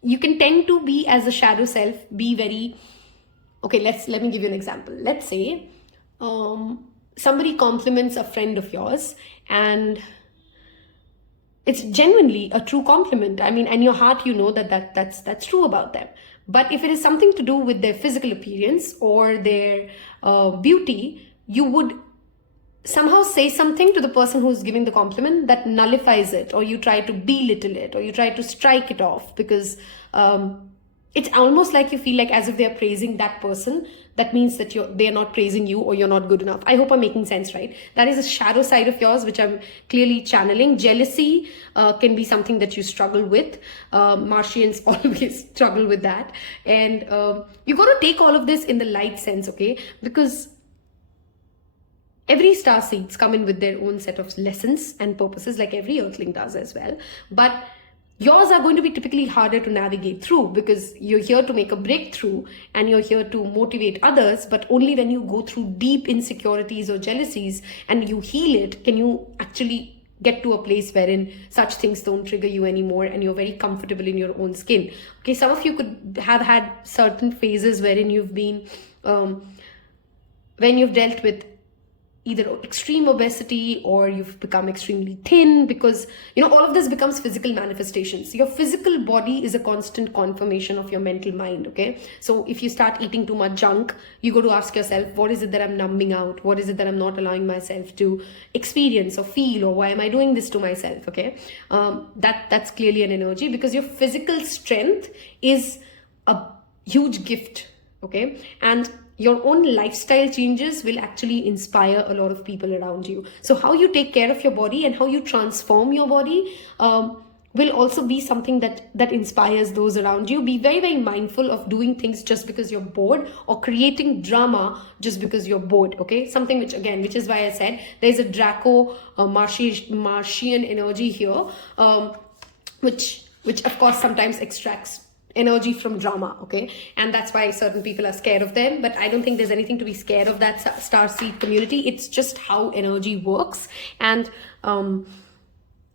You can tend to be, as a shadow self, be very, okay, let me give you an example. Let's say somebody compliments a friend of yours, and it's genuinely a true compliment. In your heart, you know that's true about them. But if it is something to do with their physical appearance or their beauty, you would somehow say something to the person who's giving the compliment that nullifies it, or you try to belittle it, or you try to strike it off, because it's almost like you feel like as if they're praising that person. That means that they're not praising you, or you're not good enough. I hope I'm making sense, right? That is a shadow side of yours, which I'm clearly channeling. Jealousy can be something that you struggle with. Martians always struggle with that. And you got to take all of this in the light sense, okay? Because every starseeds come in with their own set of lessons and purposes, like every earthling does as well. But yours are going to be typically harder to navigate through, because you're here to make a breakthrough and you're here to motivate others. But only when you go through deep insecurities or jealousies and you heal it, can you actually get to a place wherein such things don't trigger you anymore and you're very comfortable in your own skin. Okay, some of you could have had certain phases wherein you've been, when you've dealt with either extreme obesity or you've become extremely thin, because all of this becomes physical manifestations. Your physical body is a constant confirmation of your mental mind. Okay, so if you start eating too much junk, you got to ask yourself, what is it that I'm numbing out? What is it that I'm not allowing myself to experience or feel, or why am I doing this to myself? Okay, that's clearly an energy, because your physical strength is a huge gift. Okay, and your own lifestyle changes will actually inspire a lot of people around you. So how you take care of your body and how you transform your body will also be something that inspires those around you. Be very, very mindful of doing things just because you're bored, or creating drama just because you're bored. Okay, something which is why I said there's a Draco Martian energy here, which of course sometimes extracts energy from drama. Okay, and that's why certain people are scared of them, but I don't think there's anything to be scared of that Starseed community. It's just how energy works, and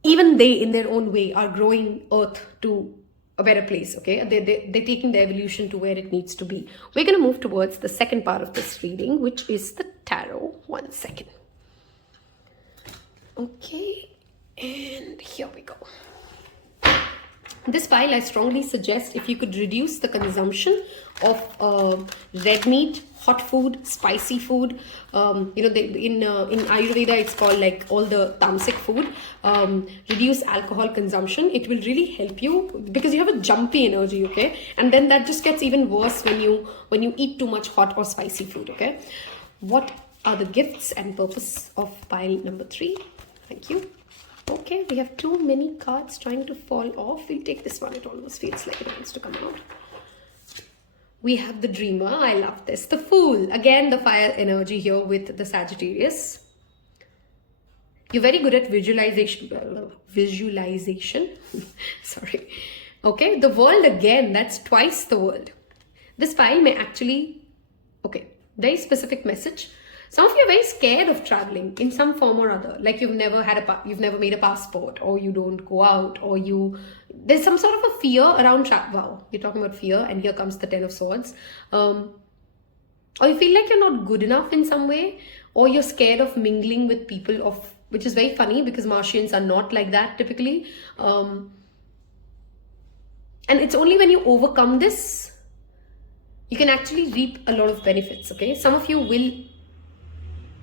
even they in their own way are growing Earth to a better place. Okay, they're taking the evolution to where it needs to be. We're going to move towards the second part of this reading, which is the tarot. 1 second. Okay, and here we go. This pile, I strongly suggest if you could reduce the consumption of red meat, hot food, spicy food. In Ayurveda, it's called like all the tamasic food. Reduce alcohol consumption. It will really help you, because you have a jumpy energy. Okay, and then that just gets even worse when you eat too much hot or spicy food. Okay, what are the gifts and purpose of pile number 3? Thank you. Okay, we have too many cards trying to fall off. We'll take this one. It almost feels like it wants to come out. We have the Dreamer. I love this. The Fool. Again, the fire energy here with the Sagittarius. You're very good at visualization. Sorry. Okay, the World again. That's twice the World. This pile may actually... Okay, very specific message. Some of you are very scared of traveling in some form or other. Like you've never made a passport, or you don't go out, or there's some sort of a fear around travel. Wow, you're talking about fear, and here comes the 10 of Swords. Or you feel like you're not good enough in some way, or you're scared of mingling with people which is very funny, because Martians are not like that typically. And it's only when you overcome this, you can actually reap a lot of benefits. Okay, some of you will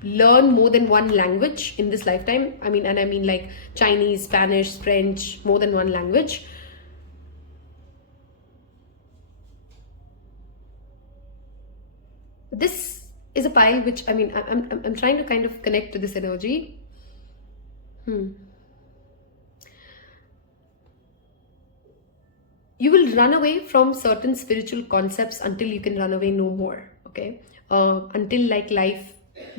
learn more than one language in this lifetime. I mean like Chinese, Spanish, French, more than one language. This is a pile which, I'm trying to kind of connect to this energy. You will run away from certain spiritual concepts until you can run away no more. Okay, until like life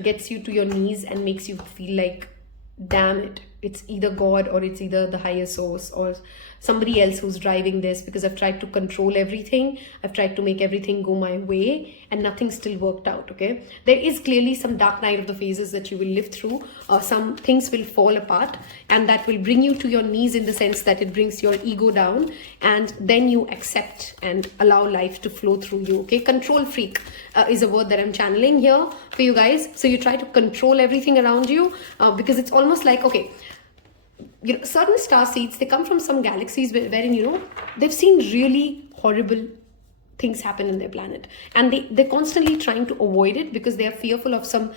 gets you to your knees and makes you feel like, damn it, it's either God or it's either the higher source or somebody else who's driving this, because I've tried to control everything. I've tried to make everything go my way and nothing still worked out. Okay, there is clearly some dark night of the phases that you will live through. Some things will fall apart, and that will bring you to your knees, in the sense that it brings your ego down, and then you accept and allow life to flow through you. Okay, control freak is a word that I'm channeling here for you guys. So you try to control everything around you, because it's almost like, okay, certain star seeds, they come from some galaxies wherein they've seen really horrible things happen in their planet, and they're constantly trying to avoid it, because they are fearful of some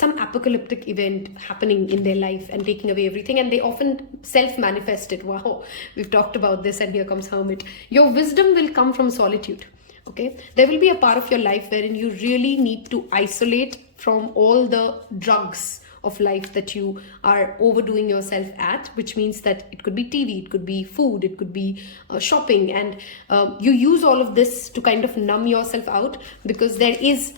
apocalyptic event happening in their life and taking away everything, and they often self-manifest it. Wow, we've talked about this, and here comes Hermit. Your wisdom will come from solitude. Okay, there will be a part of your life wherein you really need to isolate from all the drugs of life that you are overdoing yourself at, which means that it could be TV, it could be food, it could be shopping, and you use all of this to kind of numb yourself out, because there is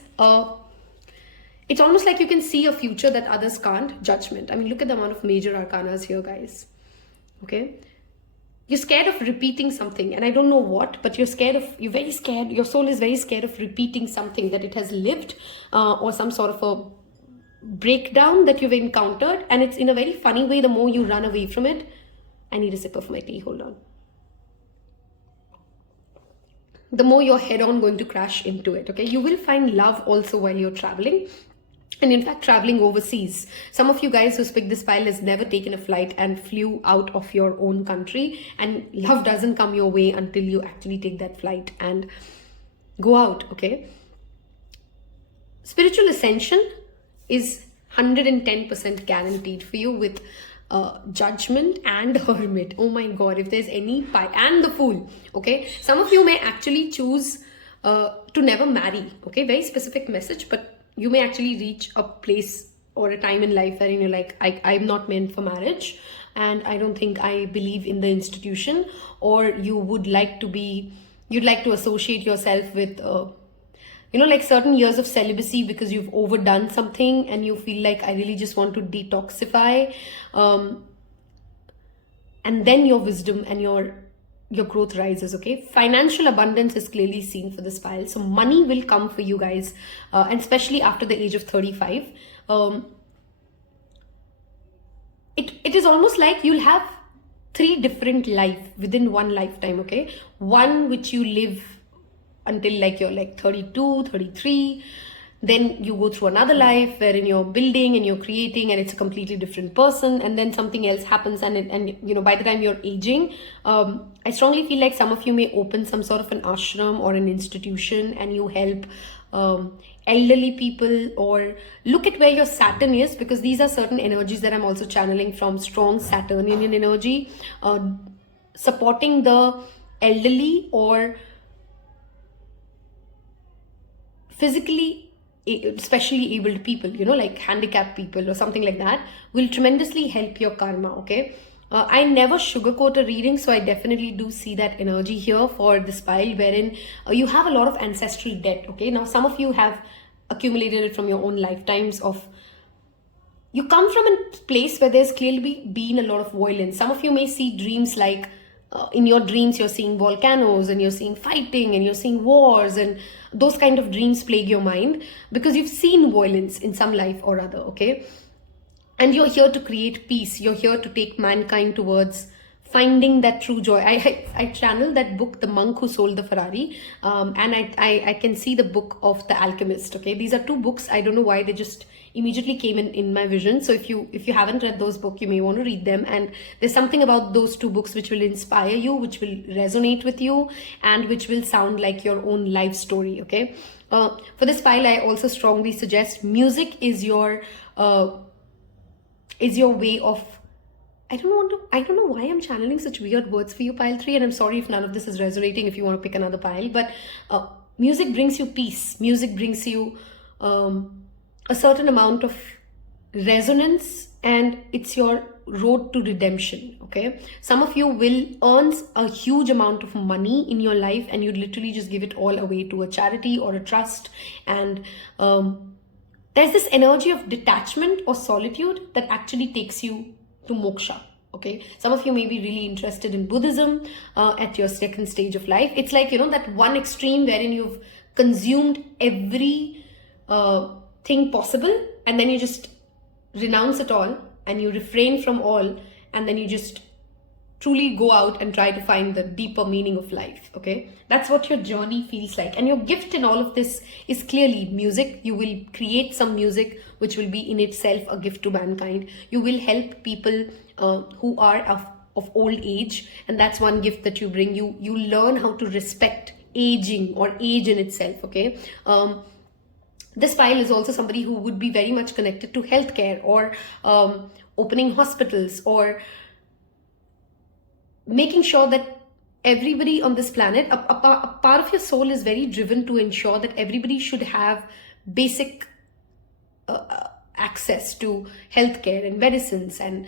it's almost like you can see a future that others can't. Judgment. Look at the amount of major arcanas here, guys. Okay, you're scared of repeating something, and I don't know what, but you're very scared, your soul is very scared of repeating something that it has lived, or some sort of a breakdown that you've encountered, and it's in a very funny way. The more you run away from it, I need a sip of my tea, hold on, the more you're head on going to crash into it. Okay, you will find love also while you're traveling. And in fact, traveling overseas. Some of you guys who's picked this pile has never taken a flight and flew out of your own country, and love doesn't come your way until you actually take that flight and go out, okay? Spiritual ascension is 110% guaranteed for you with Judgment and Hermit. Oh my god, if there's any pile, and the Fool, okay? Some of you may actually choose to never marry, okay? Very specific message, but you may actually reach a place or a time in life wherein you're like, I'm not meant for marriage, and I don't think I believe in the institution, or you would like to be, you'd like to associate yourself with, like certain years of celibacy because you've overdone something and you feel like I really just want to detoxify. And then your wisdom and your growth rises, okay? Financial abundance is clearly seen for this pile. So money will come for you guys, and especially after the age of 35. It is almost like you'll have 3 different lives within one lifetime, okay? One which you live until like you're like 32, 33. Then you go through another life wherein you're building and you're creating and it's a completely different person, and then something else happens, and by the time you're aging, I strongly feel like some of you may open some sort of an ashram or an institution, and you help elderly people, or look at where your Saturn is, because these are certain energies that I'm also channeling from strong Saturnian energy, supporting the elderly or physically especially abled people, like handicapped people or something like that, will tremendously help your karma, okay? I never sugarcoat a reading, so I definitely do see that energy here for this pile, wherein you have a lot of ancestral debt, okay? Now, some of you have accumulated it from your own lifetimes of, you come from a place where there's clearly been a lot of violence. Some of you may see dreams like, in your dreams you're seeing volcanoes and you're seeing fighting and you're seeing wars, and those kind of dreams plague your mind because you've seen violence in some life or other, okay? And you're here to create peace. You're here to take mankind towards finding that true joy. I channel that book, The Monk Who Sold the Ferrari, and I can see the book of The Alchemist, okay? These are 2 books. I don't know why they just immediately came in my vision. So if you haven't read those books, you may want to read them. And there's something about those 2 books which will inspire you, which will resonate with you, and which will sound like your own life story, okay? For this pile, I also strongly suggest music is your way of, I don't know why I'm channeling such weird words for you, pile 3, and I'm sorry if none of this is resonating, if you want to pick another pile, but music brings you peace. Music brings you a certain amount of resonance, and it's your road to redemption, okay? Some of you will earn a huge amount of money in your life, and you literally just give it all away to a charity or a trust, and there's this energy of detachment or solitude that actually takes you to moksha, okay? Some of you may be really interested in Buddhism at your second stage of life. It's like, that one extreme wherein you've consumed every thing possible, and then you just renounce it all and you refrain from all, and then you just truly go out and try to find the deeper meaning of life, okay? That's what your journey feels like. And your gift in all of this is clearly music. You will create some music which will be in itself a gift to mankind. You will help people who are of old age, and that's one gift that you bring. You learn how to respect aging or age in itself, okay? This pile is also somebody who would be very much connected to healthcare, or opening hospitals, or making sure that everybody on this planet, a part of your soul is very driven to ensure that everybody should have basic access to healthcare and medicines, and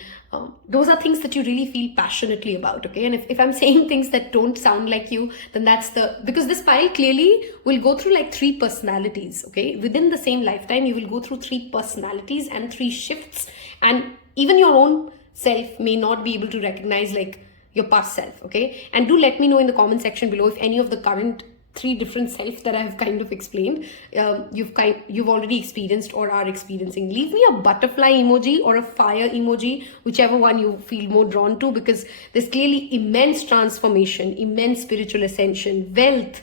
those are things that you really feel passionately about, okay? And if I'm saying things that don't sound like you, then that's because this pile clearly will go through like 3 personalities, okay? Within the same lifetime, you will go through 3 personalities and 3 shifts, and even your own self may not be able to recognize like your past self, okay? And do let me know in the comment section below if any of the current 3 different selves that I've kind of explained you've already experienced or are experiencing. Leave me a butterfly emoji or a fire emoji, whichever one you feel more drawn to, because there's clearly immense transformation, immense spiritual ascension, wealth,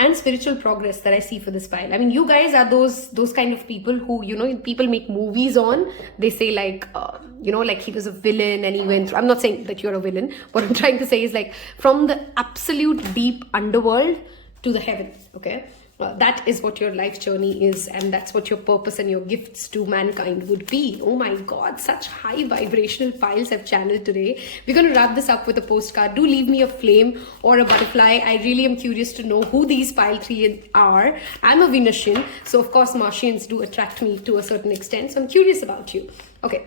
and spiritual progress that I see for this pile. I mean, you guys are those kind of people who, people make movies on. They say like, like he was a villain and he went through. I'm not saying that you're a villain. What I'm trying to say is like from the absolute deep underworld to the heaven, okay? That is what your life journey is, and that's what your purpose and your gifts to mankind would be. Oh my God, such high vibrational piles I've channeled today. We're going to wrap this up with a postcard. Do leave me a flame or a butterfly. I really am curious to know who these pile 3 are. I'm a Venusian, so of course Martians do attract me to a certain extent, so I'm curious about you. Okay.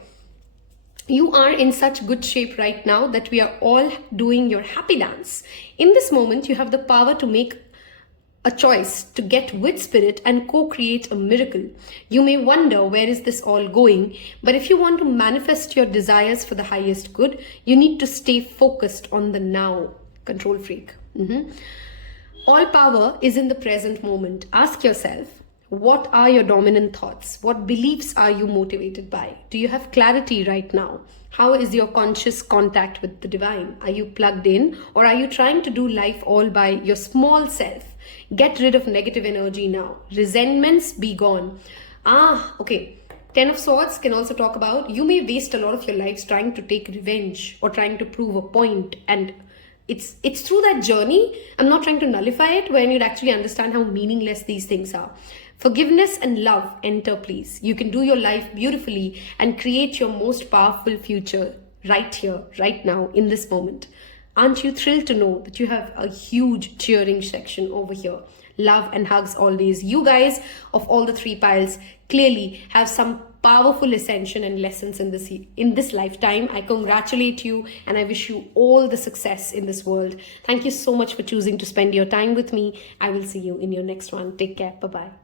You are in such good shape right now that we are all doing your happy dance. In this moment, you have the power to make a choice to get with spirit and co-create a miracle. You may wonder, where is this all going? But if you want to manifest your desires for the highest good, you need to stay focused on the now. Control freak. All power is in the present moment. Ask yourself, what are your dominant thoughts? What beliefs are you motivated by? Do you have clarity right now? How is your conscious contact with the divine? Are you plugged in, or are you trying to do life all by your small self? Get rid of negative energy now. Resentments be gone. Okay. 10 of Swords can also talk about you may waste a lot of your lives trying to take revenge or trying to prove a point, and it's through that journey. I'm not trying to nullify it, when you'd actually understand how meaningless these things are. Forgiveness and love enter, please. You can do your life beautifully and create your most powerful future right here, right now, in this moment. Aren't you thrilled to know that you have a huge cheering section over here? Love and hugs always. You guys of all the 3 piles clearly have some powerful ascension and lessons in this lifetime. I congratulate you and I wish you all the success in this world. Thank you so much for choosing to spend your time with me. I will see you in your next one. Take care. Bye-bye.